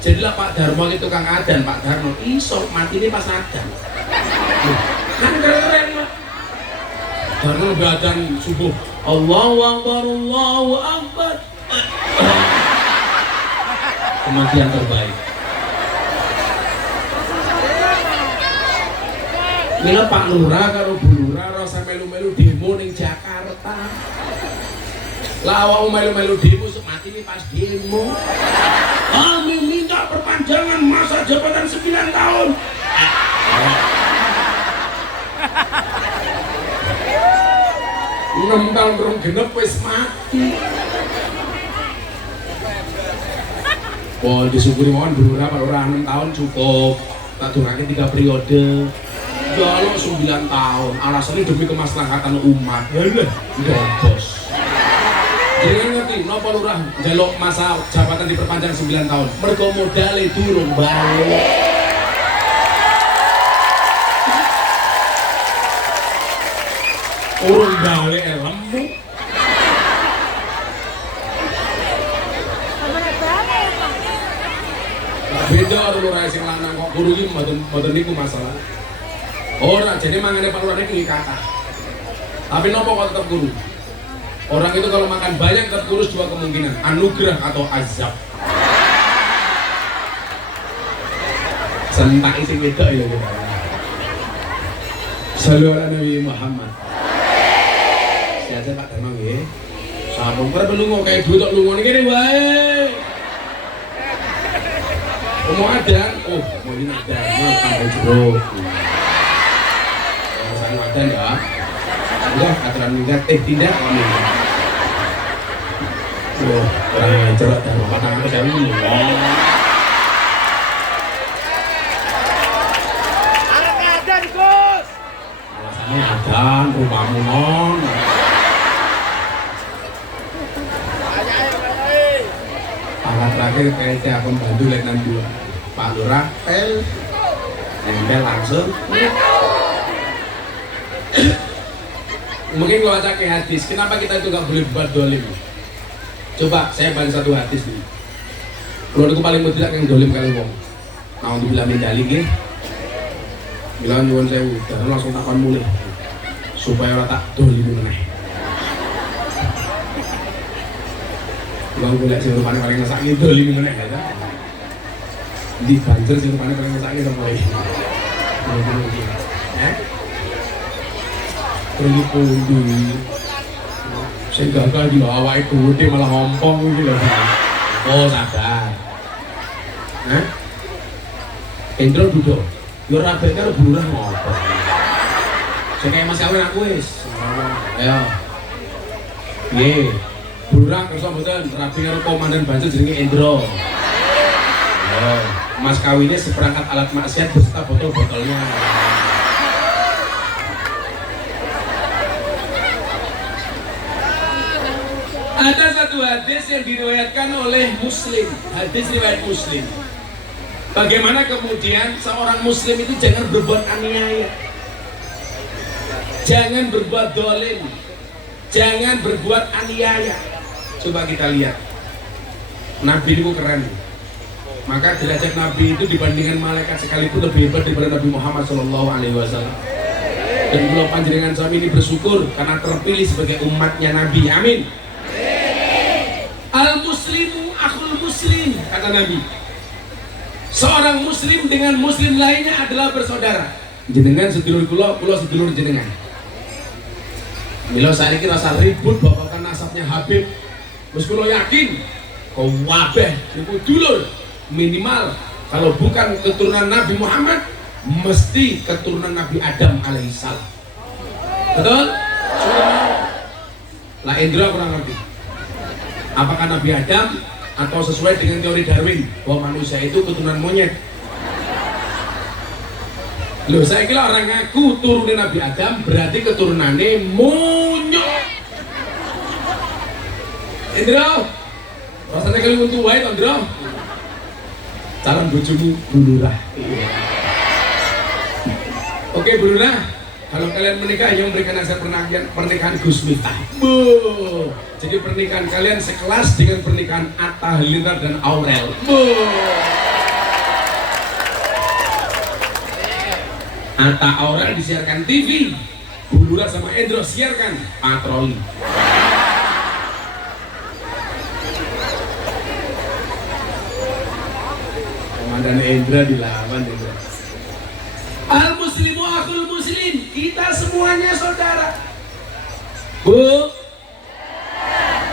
Jadilah Pak Darmo itu tukang ngadan, Pak Darno iso mati ini pas ngadan. Loh, kan keren loh. Darno badan subuh Allahu Akbar, Allahu Akbar. Kematian terbaik. Mila Pak Lurah karo Bu Lurah rasa melu-melu demo ning Jakarta. Lah awakmu melu-melu demo sok mati nih pas demo. Kami minta perpanjangan masa jabatan 9 tahun. 6 tahun rong genep wis mati. Oh, disyukuri mohon Bu Lurah Pak Lurah 6 tahun cukup. Tak durake 3 periode. Jalo 9 tahun, alasannya demi kemaslahatan umat. Yalah, ndobos. Jangan ngerti, napa lurah njaluk masa jabatan diperpanjang 9 tahun. Mergo modale durung balik. Urung balik lemu. Beda lurah sing lanang kok guru iki mboten niku masalah. Ora, jadi mangane Pak Lurah ini kata. Tapi nopo kok tetap guru? Orang itu kalau makan banyak tetap kurus 2 kemungkinan, anugerah atau azab. Sentak isi wedok ya kita. Sallallahu ala Nabi Muhammad. Siapa Pak Damang ya? Sampun perlu lungo kayak duit tok lungo ngene wae. Mau ada, mau ini ada, mau tambah jeruk. Dan ya, enggak aturan negatif tidak kami. Orang cerot dan patang aku saya ini. Arkadan Gus. Alasannya ada, rumahmu non. Alat terakhir kayaknya aku bantu Letnan 2 Pak Lurah, nempel langsung. Mungkin kalau baca ke hadis, kenapa kita itu gak boleh buat dolim? Coba saya baca satu hadis nih. Kalau itu paling mutlak yang dolim kali wong. Nah untuk bilang medali gitu, bilang nyuwun saya udah langsung takon mulai supaya orang tak dolim meneh. Bilang gue lihat si rupanya paling ngesak ini dolim meneh ya kan? Di Banjar si rupanya paling ngesak ini sama lagi. Pergi pundu, saya gagal di bawah itu, dia malah ngompong gitu loh. Oh sadar, Endro duduk, yo rabe karo Bu Lurah ngompong. Saya kayak mas kawin aku wis, ayo, ye, Bu Lurah kerja betul, rabe karo komandan Banjar jenenge Endro. Mas kawinnya seperangkat alat maksiat beserta botol-botolnya. Ada satu hadis yang diriwayatkan oleh Muslim, hadis riwayat Muslim. Bagaimana kemudian seorang Muslim itu jangan berbuat aniaya, jangan berbuat dolim, jangan berbuat aniaya. Coba kita lihat, Nabi itu keren. Maka derajat Nabi itu dibandingkan malaikat sekalipun lebih hebat daripada Nabi Muhammad SAW. Dan kalau panjenengan sami ini bersyukur karena terpilih sebagai umatnya Nabi. Amin. Al-muslimu akhul muslim, kata Nabi. Seorang muslim dengan muslim lainnya adalah bersaudara. Jenengan sedulur kula, kula sedulur jenengan. Mila saiki rasa ribut babakan nasabnya Habib. Wis kula yakin kau wabeh niku dulur minimal kalau bukan keturunan Nabi Muhammad mesti keturunan Nabi Adam alaihissalam. Betul? Lah Indra kurang ngerti. Apakah Nabi Adam atau sesuai dengan teori Darwin bahwa manusia itu keturunan monyet? Loh, saya kira orang ngaku turunin Nabi Adam berarti keturunannya monyet. Indra, rasanya kali untuk wae Indra. Calon bojomu Bu Lurah. Oke Bu Lurah, kalau kalian menikah yang memberikan nasihat pernikahan Gus Miftah. Jadi pernikahan kalian sekelas dengan pernikahan Atta Halilintar dan Aurel. Atta Aurel disiarkan TV, Bu Lurah sama Endro siarkan patroli. Komandan Endra dilawan Endra. Al-muslimu akhul muslim. Kita semuanya saudara. Bu,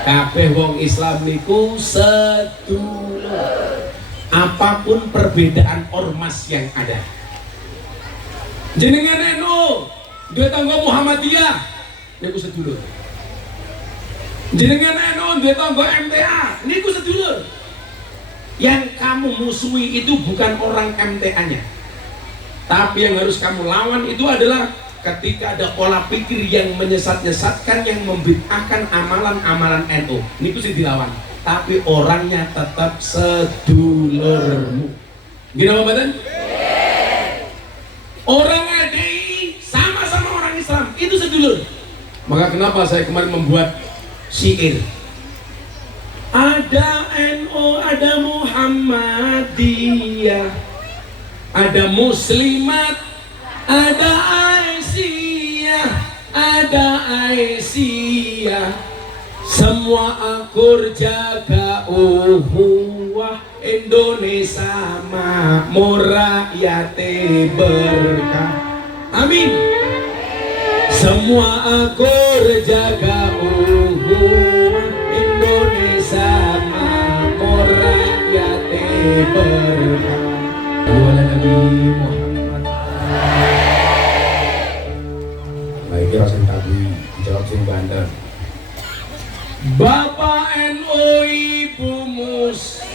kabeh wong Islam niku sedulur. Apapun perbedaan ormas yang ada. Jenengan NU, duwe tangga Muhammadiyah niku sedulur. Jenengan NU duwe tangga MTA niku sedulur. Yang kamu musuhi itu bukan orang MTA-nya. Tapi yang harus kamu lawan itu adalah ketika ada pola pikir yang menyesat-nyesatkan, yang membid'ahkan amalan-amalan NU. Niku sih dilawan. Tapi orangnya tetap sedulurmu. Gini apa badan? Orang ADI sama-sama orang Islam, itu sedulur. Maka kenapa saya kemarin membuat syair? Ada NU, ada Muhammadiyah, ada Muslimat, ada Aisyah, ada Aisyah. Semua akur jaga uhuwah, Indonesia makmur rakyate berkah. Amin. Semua akur jaga uhuwah, Indonesia makmur rakyate berkah. Wala Nabi Muhammad. Baik, rasul tadi jawab sing bandar. Bapak NU, Ibu Muslimat.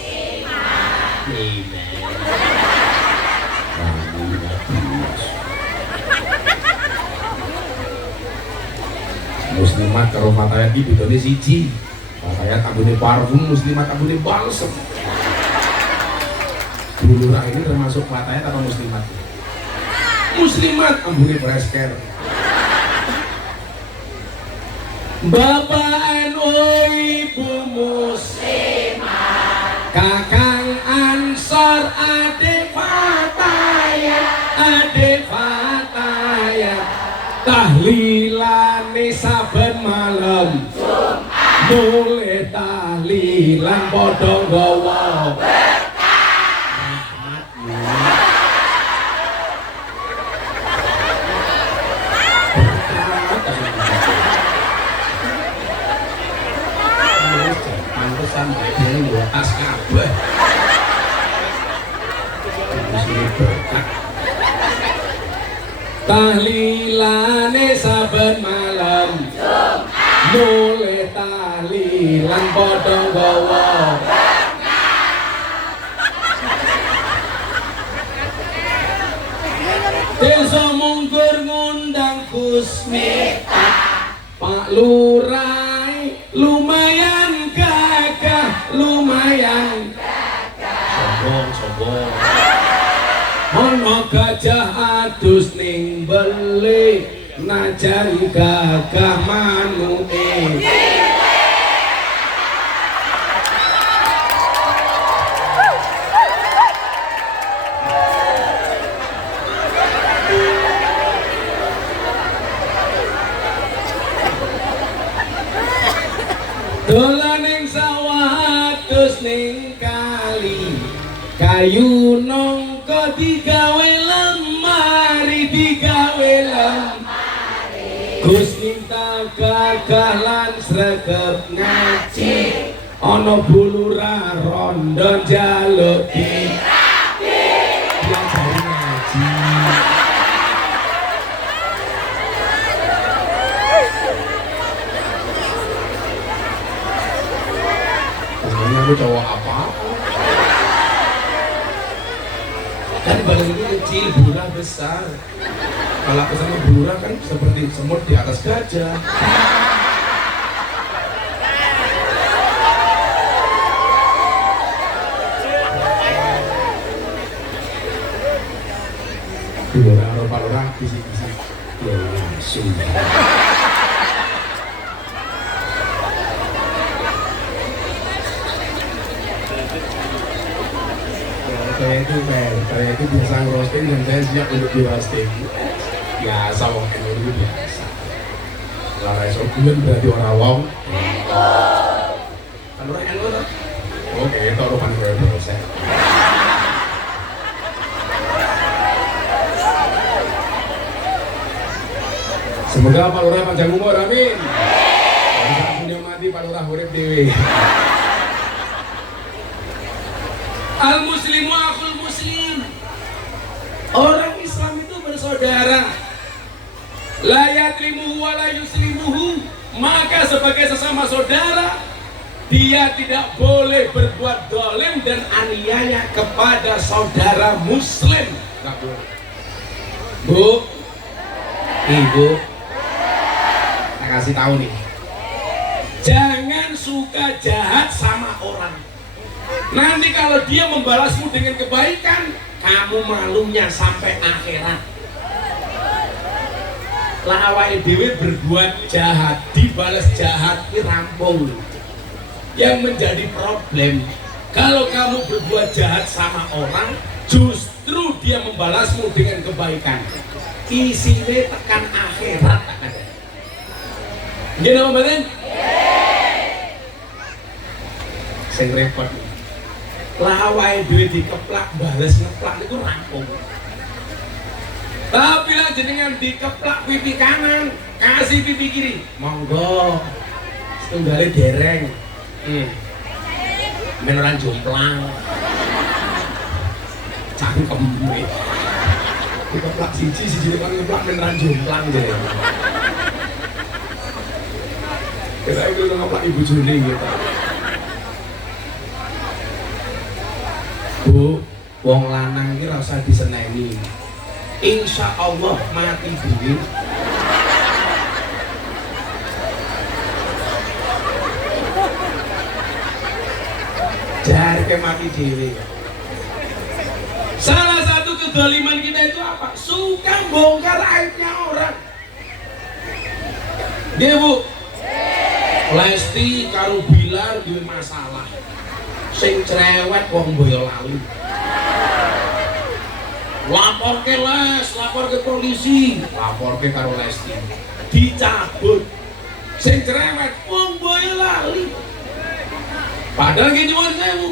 Muslimat karo Fatayat iki bedane siji. Fatayat ambune parfum, Muslimat ambune balsem. Bulurah ini termasuk Fatayat atau Muslimat? Muslimat ambune fresh-care. Bapak NU, Ibu Muslimat, Kakang Ansor, Adik Fatayat, Adik Fatayat, tahlilane saben malam Jumat, mulai tahlilan padha nggawa sampai dulu atas kabeh. Tahlilane saben malam Jumat, mulai tahlilan padha nggawa Desa Mungkur ngundang Gus Miftah, Pak Lurah lumayan gagah, lumayan gagah. Sombong. Ono gajah adus ning beli, najan gagah manuke. Dolan ning sawah adus ning kali, kayu nongko digawe lemari, digawe lemari. Gus minta gagah lan sregep ngaji, ana bulurah rondo njaluk dirapi, diajari ngaji. Lu cowok apa? Kan badan itu kecil, burah besar. Kalau kesama burah kan seperti semut di atas gajah. Burah Eropa bisik-bisik. Ya langsung. Saya itu biasa ngerosting dan saya siap untuk di roasting. Biasa wong itu biasa. Lara esok bulan berarti orang wong. Kan orang NU lah. Oke, taruh panen berdosa. Semoga Pak Lurah panjang umur, amin. Kalau punya mati Pak Lurah urip dewe. Al muslimu akhul muslim. Orang Islam itu bersaudara. La yatlimuhu wa la yuslimuhu. Maka sebagai sesama saudara, dia tidak boleh berbuat dolim dan aniaya kepada saudara muslim. Nggak boleh. Bu, ibu, saya kasih tahu nih, jangan suka jahat sama orang. Nanti kalau dia membalasmu dengan kebaikan, kamu malunya sampai akhirat. Lah awake dhewe berbuat jahat, dibalas jahat, ini rampung. Yang menjadi problem, kalau kamu berbuat jahat sama orang, justru dia membalasmu dengan kebaikan. Isinya tekan akhirat. Gini apa batin? Sing repot. Lah awake dhewe dikeplak, balas ngeplak itu rampung. Tapi lah jenengan dikeplak pipi kanan, kasih pipi kiri, monggo. Setunggalnya dereng. Meneran jomplang. Cangkem gue. Dikeplak siji depan ngeplak meneran jomplang deh. Kita itu ngeplak ibu juni gitu. Bu, wong lanang ini rasa diseneni. Insya Allah mati dulu. Jari ke mati dewe. Salah satu kedoliman kita itu apa? Suka bongkar aibnya orang. Dia bu, Lesti karo Bilar duwe masalah. Sing cerewet wong Boyolali. Lapor ke Les, lapor ke polisi, lapor ke karo Lesti, dicabut. Sing cerewet wong Boyolali. Padahal gini nyuwun sewu.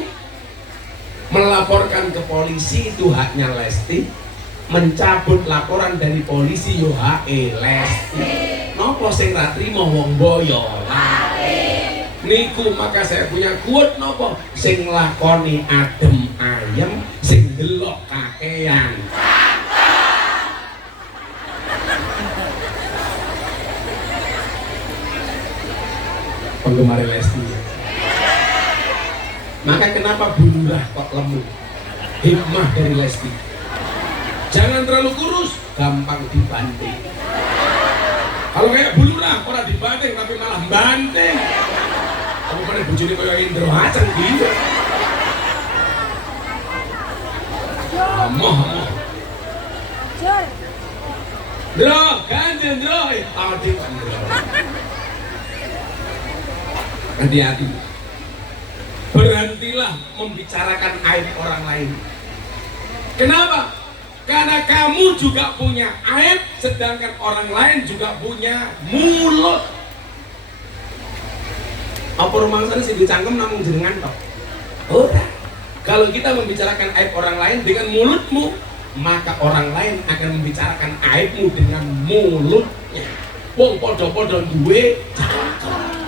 Melaporkan ke polisi itu haknya Lesti, mencabut laporan dari polisi yo hake Lesti. Nopo sing ra trimo wong Boyolali. Niku maka saya punya quote nopo sing lakoni adem ayem sing delok kakean. Penggemar Lesti. Maka kenapa Bu Lurah kok lemu? Hikmah dari Lesti. Jangan terlalu kurus, gampang dibanting. Kalau kayak Bu Lurah orang dibanting tapi malah banting. Kamu pada bujuni kayak Indro Hacang gitu. Amoh. Dro, ganjen Dro. Tadi kan Dro. Hati-hati. Berhentilah membicarakan aib orang lain. Kenapa? Karena kamu juga punya aib, sedangkan orang lain juga punya mulut. Apa rumah sana sih dicangkem namun jenengan toh? Udah. Kalau kita membicarakan aib orang lain dengan mulutmu, maka orang lain akan membicarakan aibmu dengan mulutnya. Wong podo-podo duwe cangkem.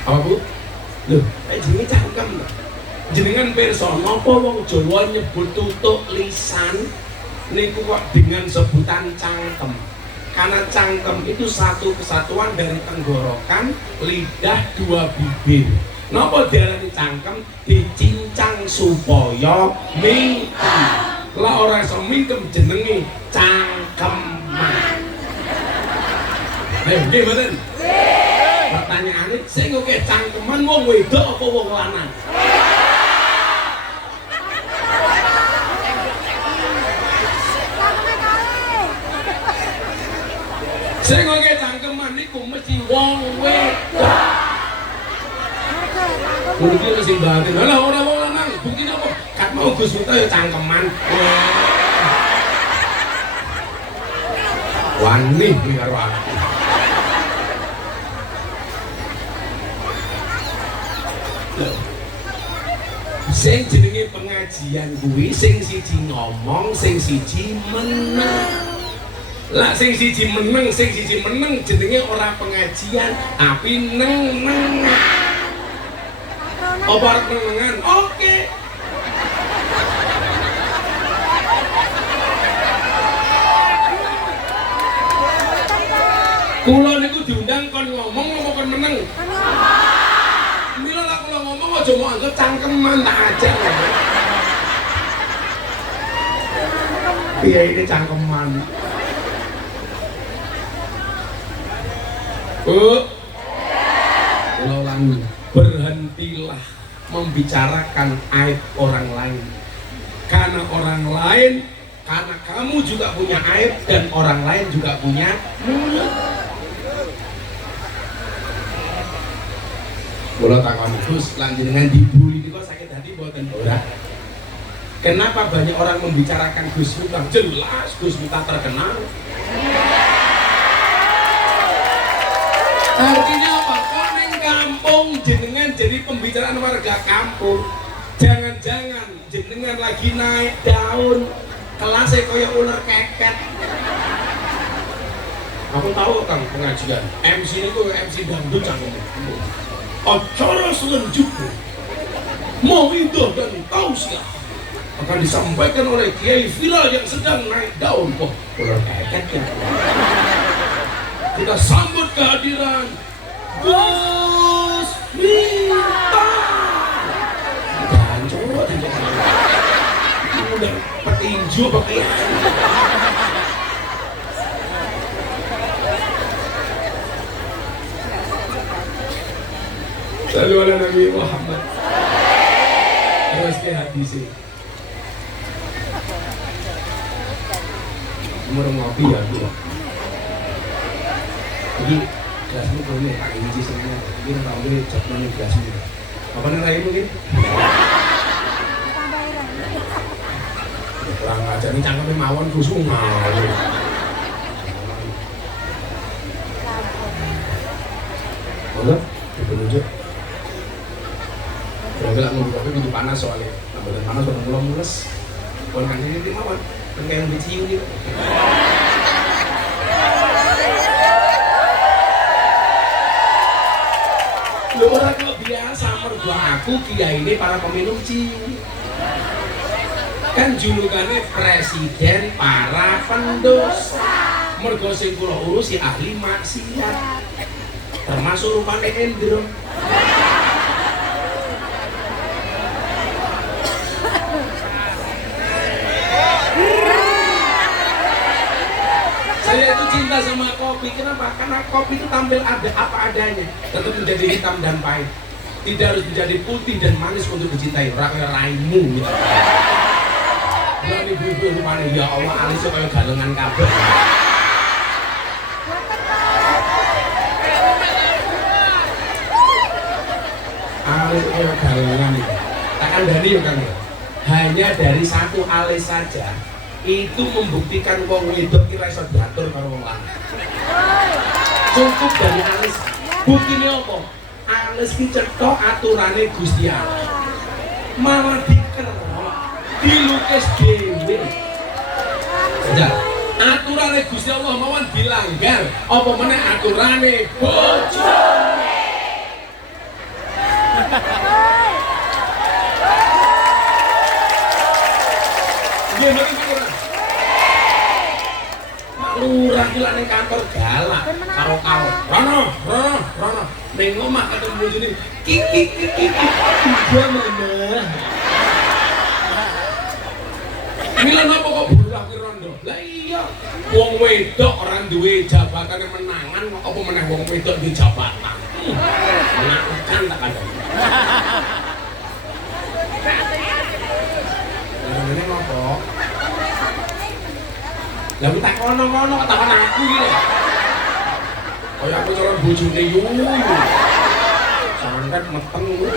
Apa bu? Loh, jenenge cangkem toh. Jenengan pirsa napa wong Jawa nyebut tutuk lisan niku kok dengan sebutan cangkem. Karena cangkem itu satu kesatuan dari tenggorokan, lidah, dua bibir. Napa diarani cangkem? Dicincang supaya mingkem. Lah ora iso mingkem jenenge cangkeman. Ayo nggih mboten? Nggih. Pertanyaane sing oke cangkeman wong wedok apa wong lanang? Sing oke cangkeman niku mesti wong wedok. Mungkin mesti batin. Lah ora wong lanang, bukti apa? Kat mau Gus Miftah ya cangkeman. Wani kuwi karo aku. Sing jenenge pengajian kuwi sing siji ngomong, sing siji meneng. Lah sing siji meneng jenenge ora pengajian, tapi neng. Apa nenengan? Oke. Kula niku diundang kon ngomong apa kon meneng? Mila lah kula ngomong aja mau anggap cangkeman tak ajar. Iya ini cangkeman. Bu, kula ulangi, berhentilah membicarakan aib orang lain. Karena orang lain, karena kamu juga punya aib dan orang lain juga punya mulut. Kula takon Gus, lanjenengan dibully niku sakit hati mboten ora? Kenapa banyak orang membicarakan Gus Miftah? Jelas Gus Miftah terkenal. Artinya apa? Kok ning kampung jenengan jadi pembicaraan warga kampung. Jangan-jangan jenengan lagi naik daun, kelasnya kaya ular keket. Aku tahu Kang pengajian. MC ini kok MC dangdut cangkem. Acara selanjutnya mau indah dan tausiah akan disampaikan oleh kiai viral yang sedang naik daun. Kok ular keket ya? Kita sambut kehadiran Gus Miftah. Gancur aja. Ini udah petinju pakai. Sallu ala Nabi Muhammad. Terus ke hadis ini. Umur ngopi ya dia. Jadi gelasmu boleh tak inci semua. Mungkin tahu deh cat mana gelasmu. Apa nih rayu mungkin? Kurang aja nih cangkemnya mawon kusung ngawur. Boleh? Dipenunjuk. Kalau nggak kopi pintu panas soalnya, nah badan panas badan mules. Kalau kan ini mawon, kan kayak yang dicium gitu. Lu orang kok biasa mergo aku kiai ini para peminum ciu. Kan julukannya presiden para pendosa. Mergo sing kula urusi ahli maksiat. Termasuk rupane Endro. Saya itu cinta sama kopi. Kenapa? Karena kopi itu tampil ada apa adanya, tetap menjadi hitam dan pahit. Tidak harus menjadi putih dan manis untuk dicintai. Rakyat raimu gitu. Bukan ibu-ibu rupanya, ya Allah alisnya kayak galengan kabel. Alis kayak galengan itu. Tak kandani ya Kang. Hanya dari satu alis saja itu membuktikan wong wedok kira iso diatur karo wong lanang. Cukup dari alis. Buktine apa? Alis ki cetha aturane Gusti Allah. Malah dikerok, dilukis dhewe. Jajal. Aturane Gusti Allah mawon dilanggar, apa meneh aturane bojone. Nggih mboten kurang. Lurah ki lak ning kantor galak karo karo. Rono. Ning omah ketemu bojone ki. Iya mana. Mila napa kok burah ki rondo? Lah iya, wong wedok ora duwe jabatan menangan kok apa meneh wong wedok duwe jabatan. Menakan tak ada. Ini ngopo? Lah tak kono-kono takon aku iki lho. Kaya aku calon bojone yuyu. Santet meteng kuwi.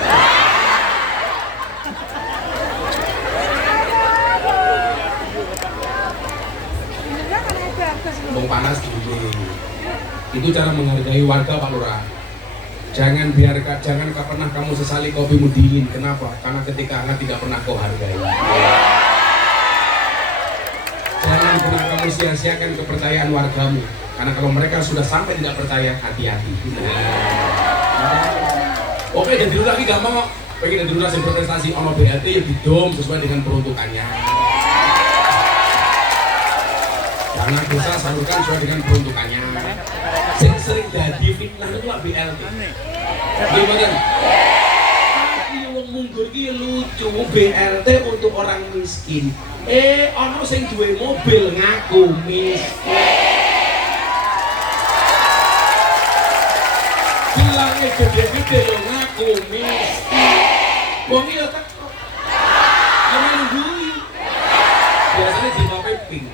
Bong panas gini. Itu cara menghargai warga Pak Lurah. Jangan pernah kamu sesali kopimu dingin. Kenapa? Karena ketika hangat tidak pernah kau hargai. Jangan pernah kamu sia-siakan kepercayaan wargamu. Karena kalau mereka sudah sampai tidak percaya, hati-hati. Oke, jadi dulu lagi gampang kok. Pengen jadi dulu yang berprestasi, ono BLT ya didom sesuai dengan peruntukannya. Dana desa salurkan sesuai dengan peruntukannya. Sering jadi fitnah itu lah BLT. Gimana? Tapi wong munggur ki lucu, BLT untuk orang miskin. Ono sing duwe mobil ngaku miskin. Bilangnya gede-gede yo ngaku miskin. Wong iya tak kok. Ya nunggui. Biasanya di ping.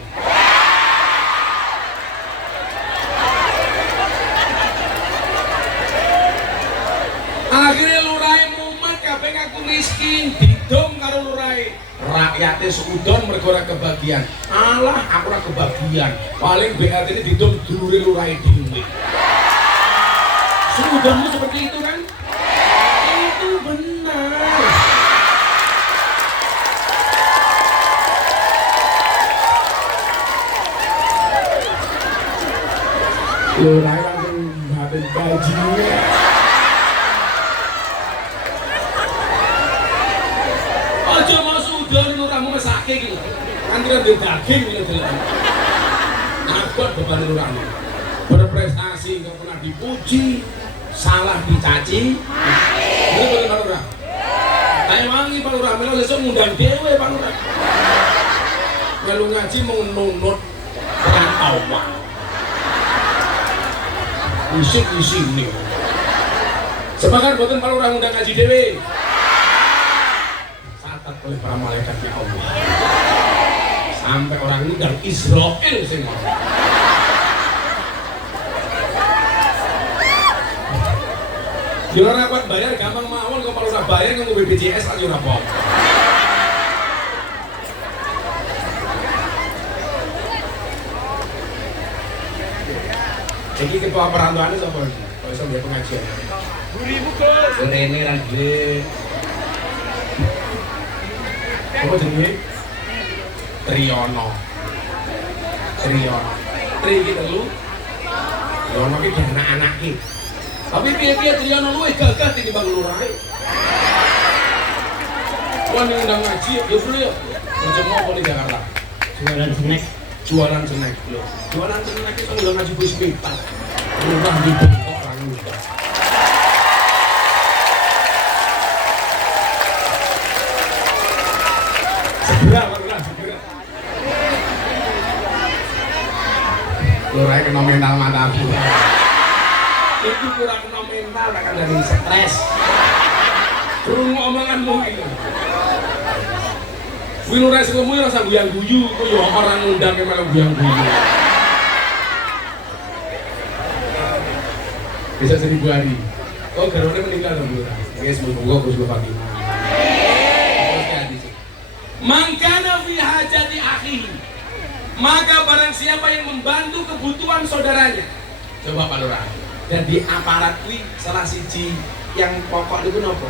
Akhirnya lurai mumet kabeh ngaku miskin, didom karo lurai. Rakyatnya seudon mergo ora kebagian. Alah, aku ora kebagian. Paling BLT ini didom dulure lurai dhewe. Seudonmu seperti itu kan? Itu benar. Lurai langsung habis gajinya. Aja mau sudah lurahmu mesake gitu. Antara daging gitu. Abot beban lurahmu. Berprestasi enggak pernah dipuji, salah dicaci. Betul Pak Lurah. Kayak wangi Pak Lurah, melo besok ngundang dhewe Pak Lurah. Melu ngaji mau nunut dengan Allah. Isik di sini. Semangat boten Pak Lurah ngundang ngaji dhewe. Oleh para malaikatnya Allah sampai orang ngundang Israel sing mau. Yo ora kuat bayar gampang mawon kok kalau ora bayar nganggo BPJS aja ora apa. Jadi ketua perantauan itu apa? Kalau iso dia pengajian. Burimu Gus. Rene ra gede. Apa jenenge? Triyono. Tri iki telu. Yono iki anak-anak iki. Tapi piye-piye Triyono luwih gagah tinimbang lurahe. Wong ndang ngaji yo bro yo. Macam apa di Jakarta? Jualan snack lho. Jualan snack itu ndang ngaji wis petak. Lurah di Bengkok ra ngundang. Segera. Lurah kena mental mataku. Itu kurang kena mental, akan dari stres. Kurung omonganmu itu. Wih lurah sekamu ya rasa guyang guyu, kok ya orang ngundang yang malah guyang guyu. Bisa 1000 hari. Kok garone meninggal dong lurah? Guys, semoga Gus Fatimah. Mangkana fi hajati akhihi, maka barang siapa yang membantu kebutuhan saudaranya. Coba Pak Lurah. Jadi aparat kuwi salah siji yang pokok itu nopo?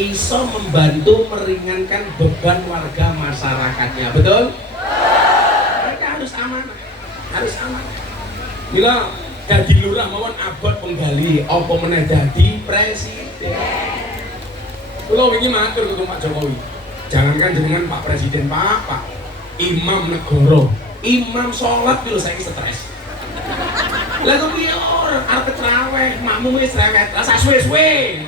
Iso membantu meringankan beban warga masyarakatnya, betul? Mereka harus amanah, harus amanah. Mila dadi lurah mawon abot penggali, apa meneh dadi presiden. Kula wingi matur ke Pak Jokowi. Jangankan dengan Pak Presiden, Pak Imam negara, imam sholat dulu saya stres. Lagu piye orang arep traweh, makmum wis rewet, rasa suwe-suwe.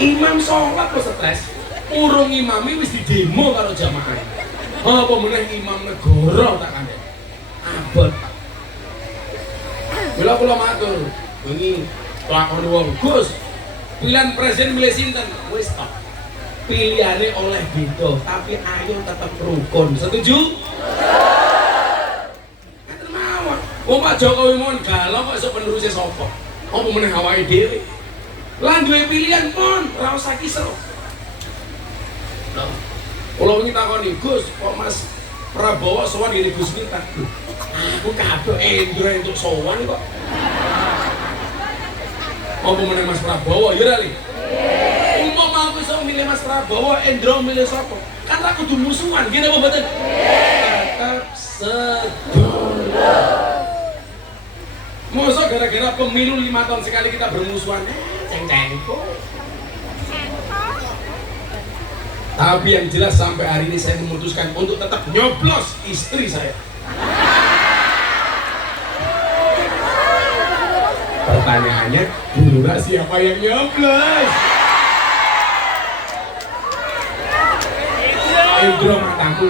Imam sholat kok stres, urung imami wis didemo karo jamaah. Apa meneh imam negara tak kandhe. Abot. Kula matur, wingi lakon wong Gus. Pilihan presiden milih sinten? Wis tok. Pilihane oleh beda, tapi ayo tetap rukun. Setuju? Ngaten mawon. Wong Pak Jokowi mon galau kok iso penerusé sapa? Apa meneh awake dhewe? Lan duwe pilihan mon, ora usah kisah. Lho. Kula wingi takoni, Gus, kok Mas Prabowo sowan ngene Gus Miftah? Aku kabeh endro entuk sowan kok. Apa meneng Mas Prabowo ya Rali? Umpama aku iso milih Mas Prabowo, Endro milih sapa? Kan ra kudu musuhan, gini apa mboten? Tetap sedulur. Masa gara-gara pemilu 5 tahun sekali kita bermusuhan, ceng-cengko. Tapi yang jelas sampai hari ini saya memutuskan untuk tetap nyoblos istri saya. Pertanyaannya, Bulura siapa yang nyoblos? Indro mataku.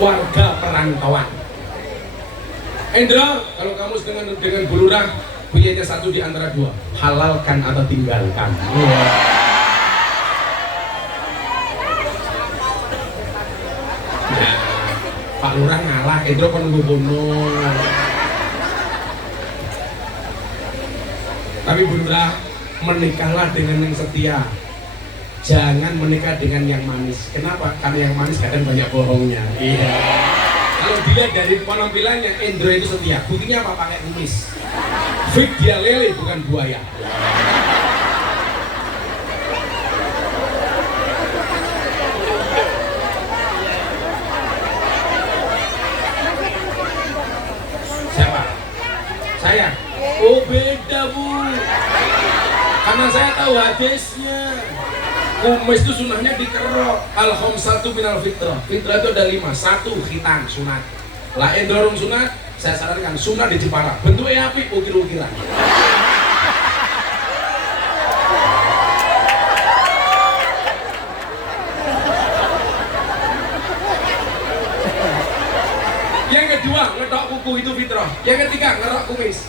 Warga perantauan. Indro, kalau kamu dengan Bulura, pilihannya satu di antara dua, halalkan atau tinggalkan. Pak Lurah ngalah, Indro kan nunggu gunung. Tapi Bulura, menikahlah dengan yang setia. Jangan menikah dengan yang manis. Kenapa? Karena yang manis kadang banyak bohongnya. Iya. Kalau dilihat dari penampilannya, Indro itu setia. Buktinya apa? Pakai kumis. Fik dia lele, bukan buaya. Siapa? Saya? Oh beda Bu. Karena saya tahu hadisnya. Kumis itu sunahnya dikerok. Al-khamsatu minal fitrah. Fitrah itu ada 5. 1 khitan sunat. Lah endorong sunat, saya sarankan sunat di Jepara. Bentuknya apik, ukir-ukiran. Yang kedua, ngetok kuku itu fitrah. Yang ketiga, ngerok kumis.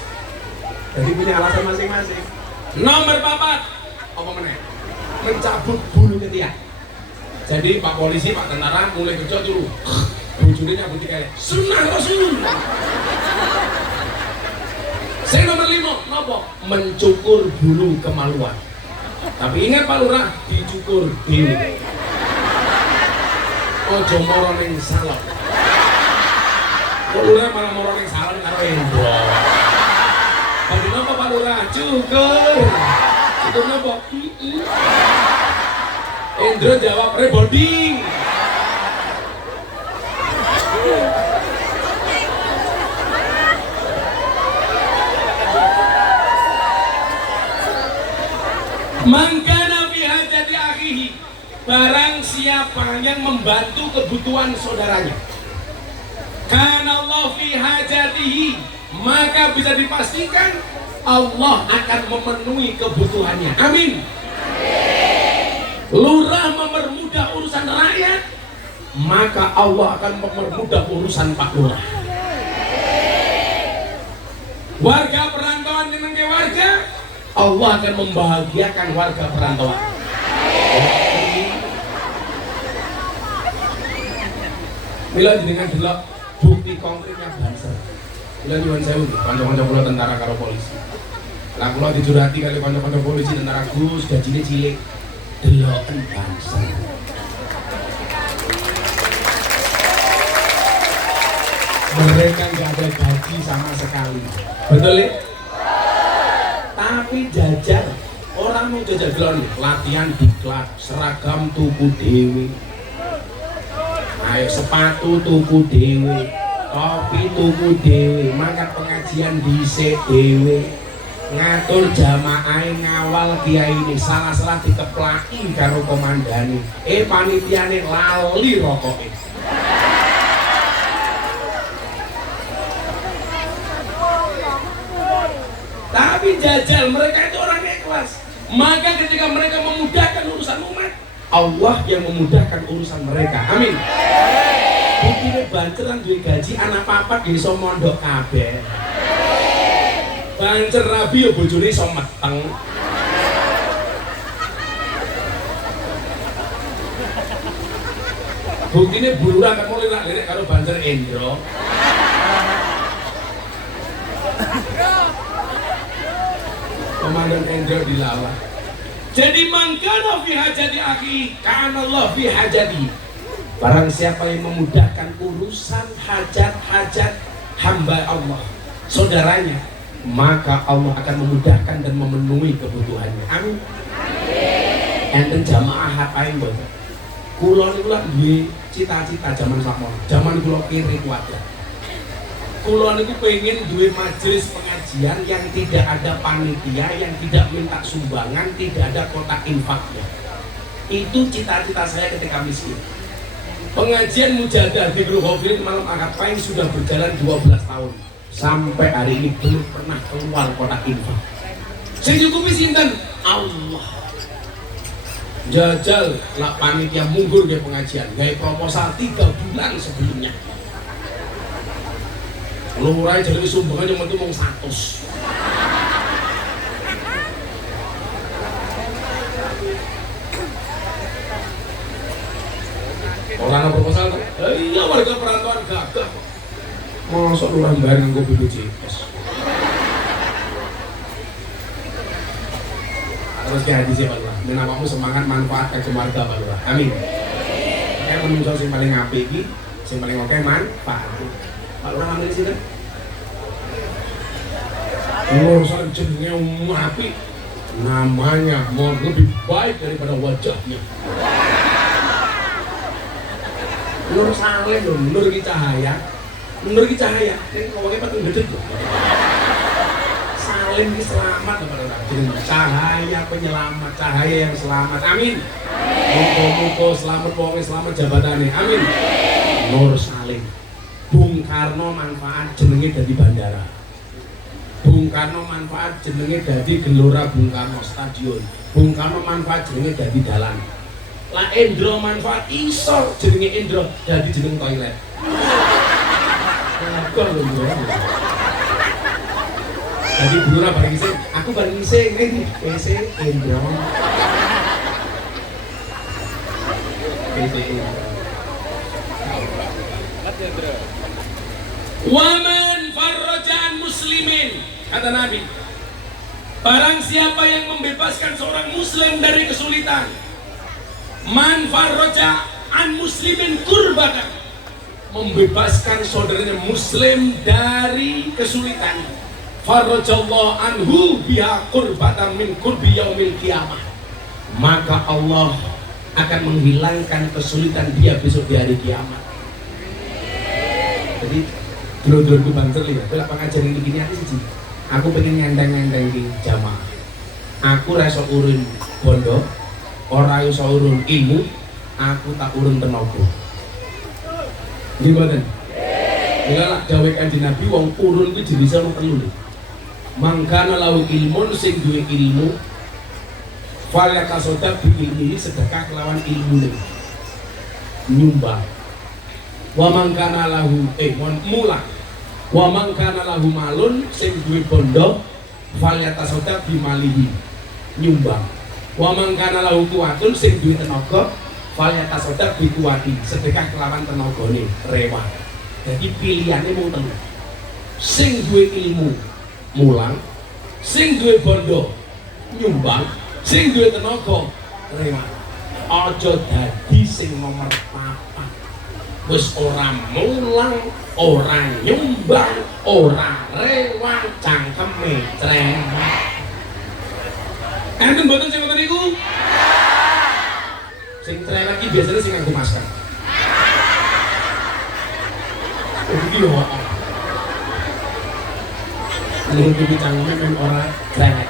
Jadi punya alasan masing-masing. Nomor 4, apa meneh? Mencabut bulu ketiak. Jadi Pak Polisi, Pak Tentara mulai kerja dulu. Bujurnya nyabut kayak sunnah Rasul. Saya nomor 5, nopo? Mencukur bulu kemaluan. Tapi ingat Pak Lurah, dicukur dhewe. Ojo moro ning salon. Pak Lurah malah moro ning salon karo Endro. Bagi nopo Pak Lurah? Cukur. Cukur nopo? Endro jawab rebonding. Mangkana fi hajati akhihi, barang siapa yang membantu kebutuhan saudaranya, kana Allah fi hajatihi, maka bisa dipastikan Allah akan memenuhi kebutuhannya. Amin. Lurah mempermudah urusan rakyat, maka Allah akan mempermudah urusan Pak Lurah. Warga perantauan dengan warga, Allah akan membahagiakan warga perantauan. Mila jenengan delok bukti konkretnya Banser. Mila nyuwun sewu nggih, kanca-kanca kula tentara karo polisi. Lah kula dijurati kali kanca-kanca polisi tentara Gus, gajine cilik. Deloken Banser. Mereka nggak ada gaji sama sekali, betul ya? Tapi jajar, orang mau jajar gelon, latihan diklat, seragam tuku dewe, ayo sepatu tuku dewe, topi tuku dewe, mangkat pengajian dhisik dewe, ngatur jamaah ngawal kiai ini, salah-salah dikeplaki karo komandane, panitiane lali rokoke. Tapi jajal, mereka itu orang ikhlas. Maka ketika mereka memudahkan urusan umat, Allah yang memudahkan urusan mereka. Amin. Buktinya Bancer duwe gaji anak papat ya iso mondok kabeh. Bancer rabi ya bojone iso meteng. Buktinya Bulura kan mulai lirik karo Bancer Endro. Komandan Endro dilawan. Jadi mangkana fi hajati akhi, kana Allah fi hajati. Barang siapa yang memudahkan urusan hajat-hajat hamba Allah, saudaranya, maka Allah akan memudahkan dan memenuhi kebutuhannya. Amin. Enten jamaah apain mboten? Kula niku lak duwe cita-cita zaman sakmono. Zaman kula kiri kuwatir. Kula niku pengen duwe majelis pengajian yang tidak ada panitia, yang tidak minta sumbangan, tidak ada kotak infaknya. Itu cita-cita saya ketika miskin. Pengajian mujadah di Grup Hofil malam akad paing sudah berjalan 12 tahun. Sampai hari ini belum pernah keluar kotak infak. Sing nyukupi sinten? Allah. Jajal lah panitia munggur ke pengajian, gaya proposal 3 bulan sebelumnya. Kalau murai jadi sumbangan cuma itu mau 100. Orang proposal kan? Iya warga perantauan gagah. Masuk lurah bayar nganggo BPJS. Terus ke hadisnya Pak Lurah, dan apamu semangat manfaat ke keluarga Pak Lurah. Amin. Kayak menungso yang paling apik iki, yang paling oke manfaat. Pak Lurah ngambil di sini. Urusan jenenge apik, namanya mau lebih baik daripada wajahnya. Nur Saleh lho, Nur Ki Cahaya. Nur Ki Cahaya, ning wonge patung gedhe lho. Salim ki selamat kepada orang. Jadi cahaya penyelamat, cahaya yang selamat. Amin. Muga-muga selamat wonge, selamat jabatannya. Amin. Nur Salim. Bung Karno manfaat jenenge dadi bandara. Bung Karno manfaat jenenge dadi Gelora Bung Karno Stadion. Bung Karno manfaat jenenge dadi dalan. Lah Endro manfaat iso jenenge Endro dadi jeneng toilet. Kok lho jadi Blora bareng ising, aku bareng ising nih, ising Endro. Waman farrajaan muslimin, kata Nabi, barang siapa yang membebaskan seorang muslim dari kesulitan, man farrajaan muslimin kurbatan, membebaskan saudaranya muslim dari kesulitan, farajallahu anhu biha qurbatan min qurbi yaumil qiyamah, maka Allah akan menghilangkan kesulitan dia besok di hari kiamat. Jadi dulu-dulu banter lihat, kalau pengajian ini gini aku pengen nyandang-nyandang di jamaah. Aku rasa urun bondo, orang iso urun ilmu, aku tak urun tenaga. Gimana? Bila dawe kanjeng Nabi wong urun itu jenisnya ono telu. Mangkana lau ilmun sing duwe ilmu fal yatasaddaq bi ilmihi, sedekah kelawan ilmune nyumbang. Wa mangkana lahu mula wa mangkana lahu malun sing duwe bondo fal yatasaddaq bi malihi nyumbang. Wa mangkana lahu kuwatun sing duwe tenaga fal yatasaddaq bi kuwati, sedekah kelawan tenagane rewah. Jadi pilihannya mau telu. Sing duwe ilmu mulang, sing duwe bondo nyumbang, sing duwe tenaga rewah. Aja dadi sing nomor 4. Wis ora mulang, ora nyumbang, ora rewah, cangkeme cerewet. Enten mboten sing ngoten niku? Sing cerewet iki biasane sing nganggo masker. Iki lho. Nutupi cangkeme men ora cerewet.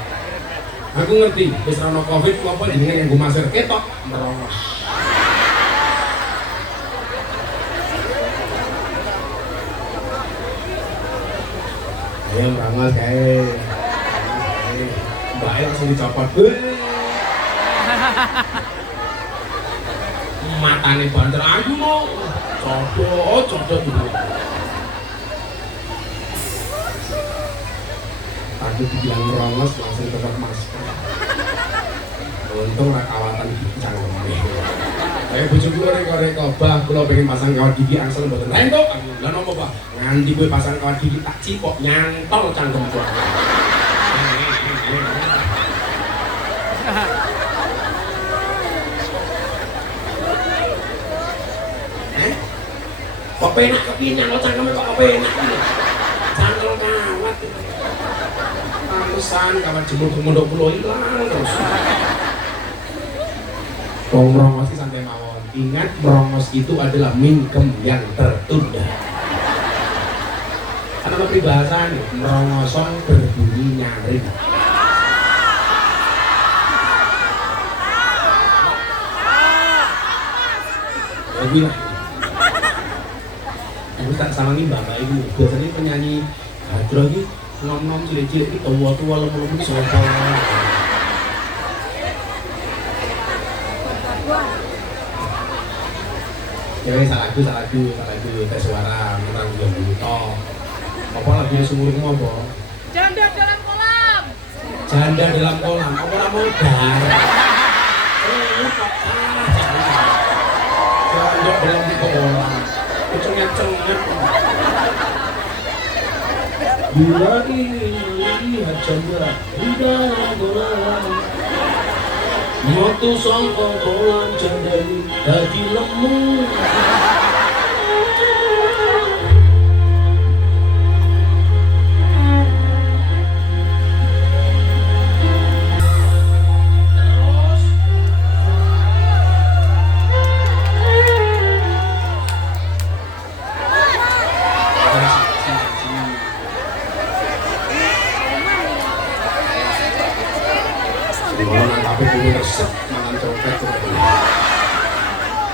Aku ngerti, wis ana Covid apa jenenge nganggo masker ketok merongos. Ayo merongos kae. Mbak langsung dicopot. Matane banter ayu no. Codot gitu. Tadi dibilang merongos langsung tetap masker. Untung rakawatan cangkeme. Kayak bojoku reko-reko, bah kula pengen pasang kawat gigi angsal mboten rentok. Lah nopo, Pak? Nganti kowe pasang kawat gigi tak cipok nyantol cangkemku. kepenak kepinyang lo cangkeme kok kepenak. Cangkel kawat. Pantesan kawat jemur pondok kula ilang terus. Wong merongos iki santai mawon. Ingat merongos itu adalah mingkem yang tertunda. Karena peribahasane merongosong berbunyi nyaring. Lebih lah. Aku tak sama nih bapak ibu. Biasanya penyanyi hadroh ini nom-nom cilik-cilik ini tua-tua lemu-lemu ini soal. Ya salah lagu, tes suara, menang juga dulu toh. Apa lagunya seumurmu apa? Janda dalam kolam. Janda dalam kolam, apa lah modal? Janda dalam kolam, kecenget-cenget. Bila lihat janda di dalam kolam, metu sangka kolam janda ini dadi lemu.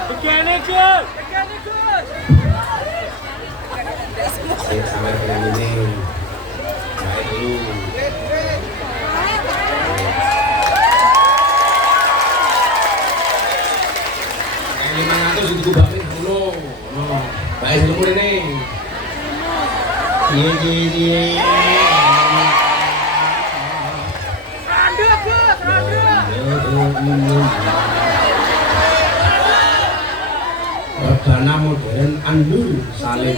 Begini Gus. Begini Gus. Saya sampai dengan ini. Baik dulu. Yang 500 itu bapak dulu. Baik dulu ini. Iya. Randu Gus, randu. Perdana modern Andur Salim.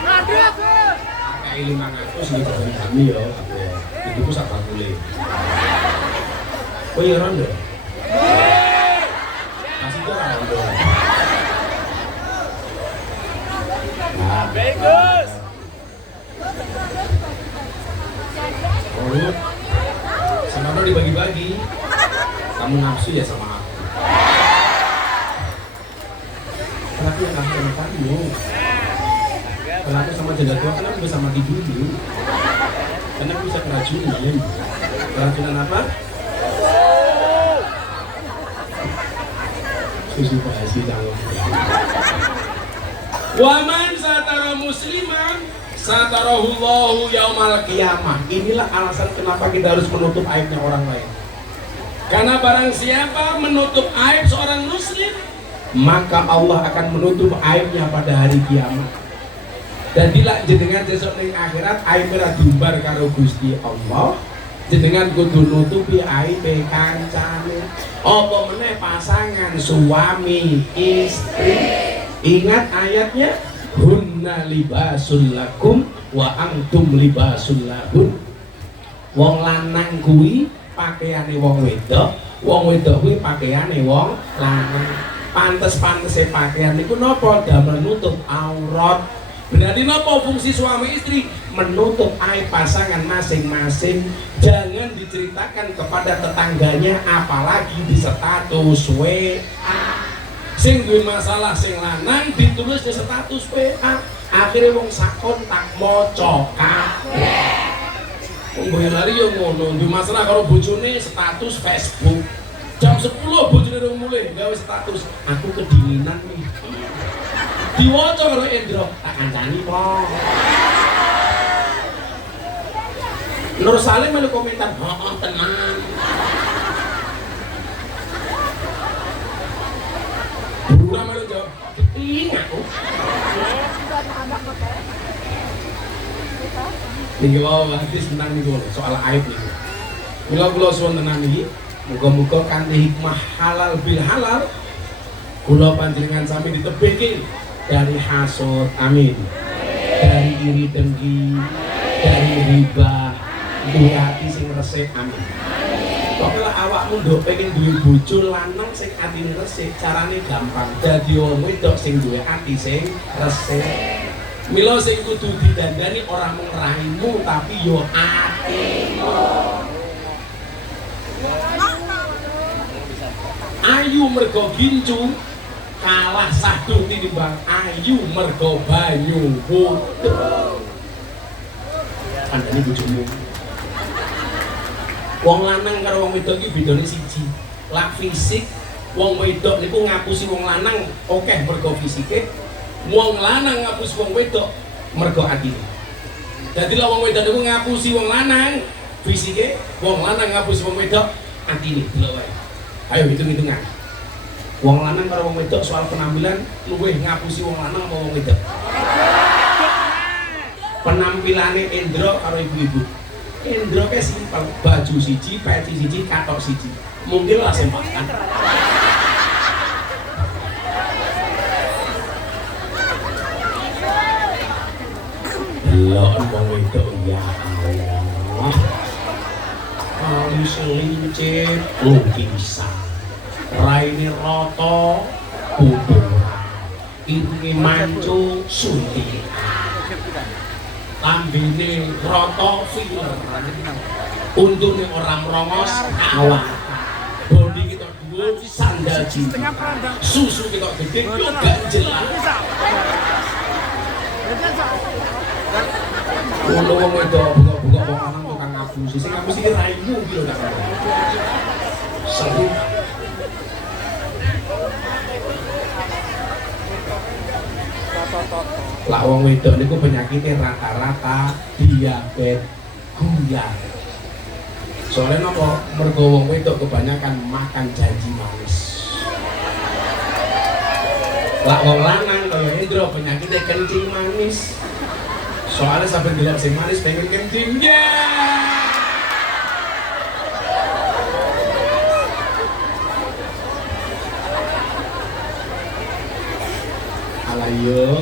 Randu Gus. Kayak 500 ini dari kami ya. Itu pun sak bakule. Oh iya rondo. Masih ke rondo. Nah, Bagus. oh, sama lo dibagi-bagi. Kamu nafsu ya sama aku. Tapi yang nafsu sama kamu. Kalau aku sama janda tua, kan aku bisa mati dulu. Karena aku bisa keracunan. Keracunan apa? Susu basi calon. Waman satara musliman satarahullahu yaumal qiyamah. Inilah alasan kenapa kita harus menutup aibnya orang lain. Karena barang siapa menutup aib seorang muslim, maka Allah akan menutup aibnya pada hari kiamat. Dan bila jenengan besok ning akhirat aibnya diumbar karo Gusti Allah, jenengan kudu nutupi aib kancane. Apa meneh pasangan suami istri. Ingat ayatnya, hunna libasul lakum wa antum libasul lahun. Wong lanang kuwi pakaiane wong wedok kuwi pakaiane wong lanang. Pantes-pantese pakaian niku napa? Damel nutup aurat. Berarti napa fungsi suami istri? Menutup aib pasangan masing-masing. Jangan diceritakan kepada tetangganya, apalagi di status WA. Sing duwe masalah sing lanang ditulis di status WA. Akhirnya wong sakon tak maca kabeh. Wong Boyolali yo ngono, duwe masalah karo bojone status Facebook. Jam 10 bojone urung mulih gawe status, aku kedinginan nih. Diwaca karo Endro, tak kancani po. Nur Salim melu komentar, "Heeh, tenang." Bukan melu jawab, "Ini aku." Ini kalau hadis tentang itu soal aib itu. Mila kula suwun tenan iki, muga-muga kanthi hikmah halal bil halal kula panjenengan sami ditebihke dari hasud, amin. Dari iri dengki, dari riba, duwe ati sing resik, amin. Pokoknya awakmu ndok pengen duwe bojo lanang sing atine resik, carane gampang. Dadi wong wedok sing duwe ati sing resik. Mila sing kudu didandani ora mung raimu tapi yo atimu. Ayu mergo gincu kalah sadu tinimbang ayu mergo banyu putih. Kandhane bojomu. Wong lanang karo wong wedok iki bedane siji. Lak fisik, wong wedok niku ngapusi wong lanang akeh mergo fisike. Wong lanang ngapusi wong wedok mergo atine. Dadi lek wong wedok niku ngapusi wong lanang fisike, wong lanang ngapusi wong wedok atine. Delok wae. Ayo hitung-hitungan. Wong lanang karo wong wedok soal penampilan luwih ngapusi wong lanang apa wong wedok? Penampilane Endro karo ibu-ibu. Endro ke simpel, baju siji, peci siji, katok siji. Mungkin lah simpel kan? Delok wong wedok ya Allah. Halus lincip, lukisan. Raine rata, kuburan. Irunge mancu, suntikan. Lambene rata filler. Untune ora merongos awak. Bodi kita dhuwur sandal jin. Susu kita gede yo gak jelas. Ono wong wedok buka-buka wong lanang tukang ngapusi. Sing ngapusi ki raimu ki lho gak. Seru. Lah wong wedok niku penyakitnya rata-rata diabetes gula. Soalnya napa? Mergo wong wedok kebanyakan makan janji manis. Lah wong lanang kaya Indro penyakitnya kencing manis. Soalnya sampai delok sing manis pengen kencing. Alayo.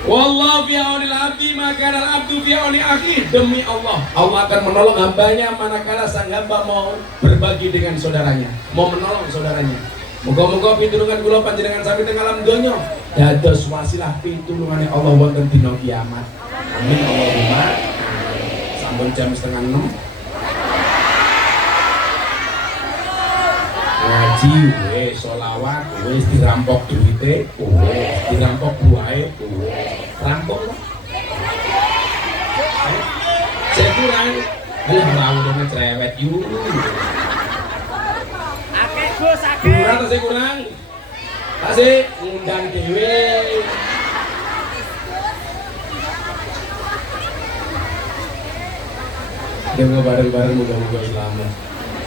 Wallahu fi aunil abdi maka al-abdu fi auni akhi. Demi Allah, Allah akan menolong hambanya manakala sang hamba mau berbagi dengan saudaranya, mau menolong saudaranya. Muga-muga pitulungan kula panjenengan sami teng alam donya dados wasilah pitulungane Allah wonten dina kiamat. Amin Allahumma. Sampun jam 5:30. Ngaji wis, sholawat wis, dirampok duwite wis, dirampok buahe wis. Rampok kok. Saya kurang. Lah rawuhane cerewet yu. Akeh Gus, akeh. Kurang ta saya kurang. Tasih ngundang dhewe. Dengo bareng-bareng mudah-mudahan selamat.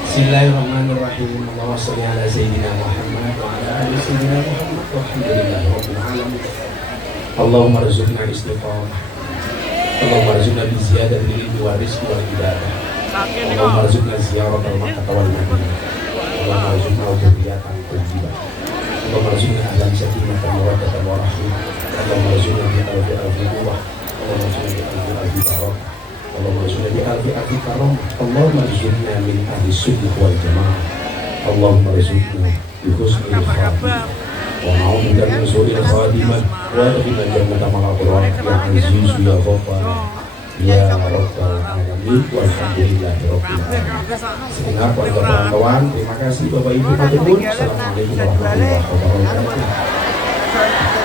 Bismillahirrahmanirrahim. Allahumma shalli ala sayyidina Muhammad wa ala ali sayyidina Muhammad walhamdulillahi rabbil alamin. Allahumma rzuqna istiqamah. Allahumma rzuqna bi ziyadatil ilmi wa rizqi wal ibadah. Allahumma rzuqna ziyaratal makkah wal madinah. Allahumma rzuqna dzurriyyatan thayyibah. Allahumma rzuqna ahlan sakinatan wa mawaddatan wa rahmah. Allahumma rzuqna bi alfi quwwah. Allahumma rzuqna bi alfi barakah. Allahumma rzuqna bi alfi karam. Allahumma rzuqna min ahli sunnah wal jamaah. Allahumma rzuqna bi husnil khatimah. Wa na'udzu min su'il khatimah. Wa adkhilna jannata ma'al abrar ya aziz ya ghaffar ya rabbal alamin walhamdulillahi rabbil alamin. Segenap kawan-kawan, terima kasih Bapak Ibu matur nuwun. Assalamualaikum warahmatullahi wabarakatuh.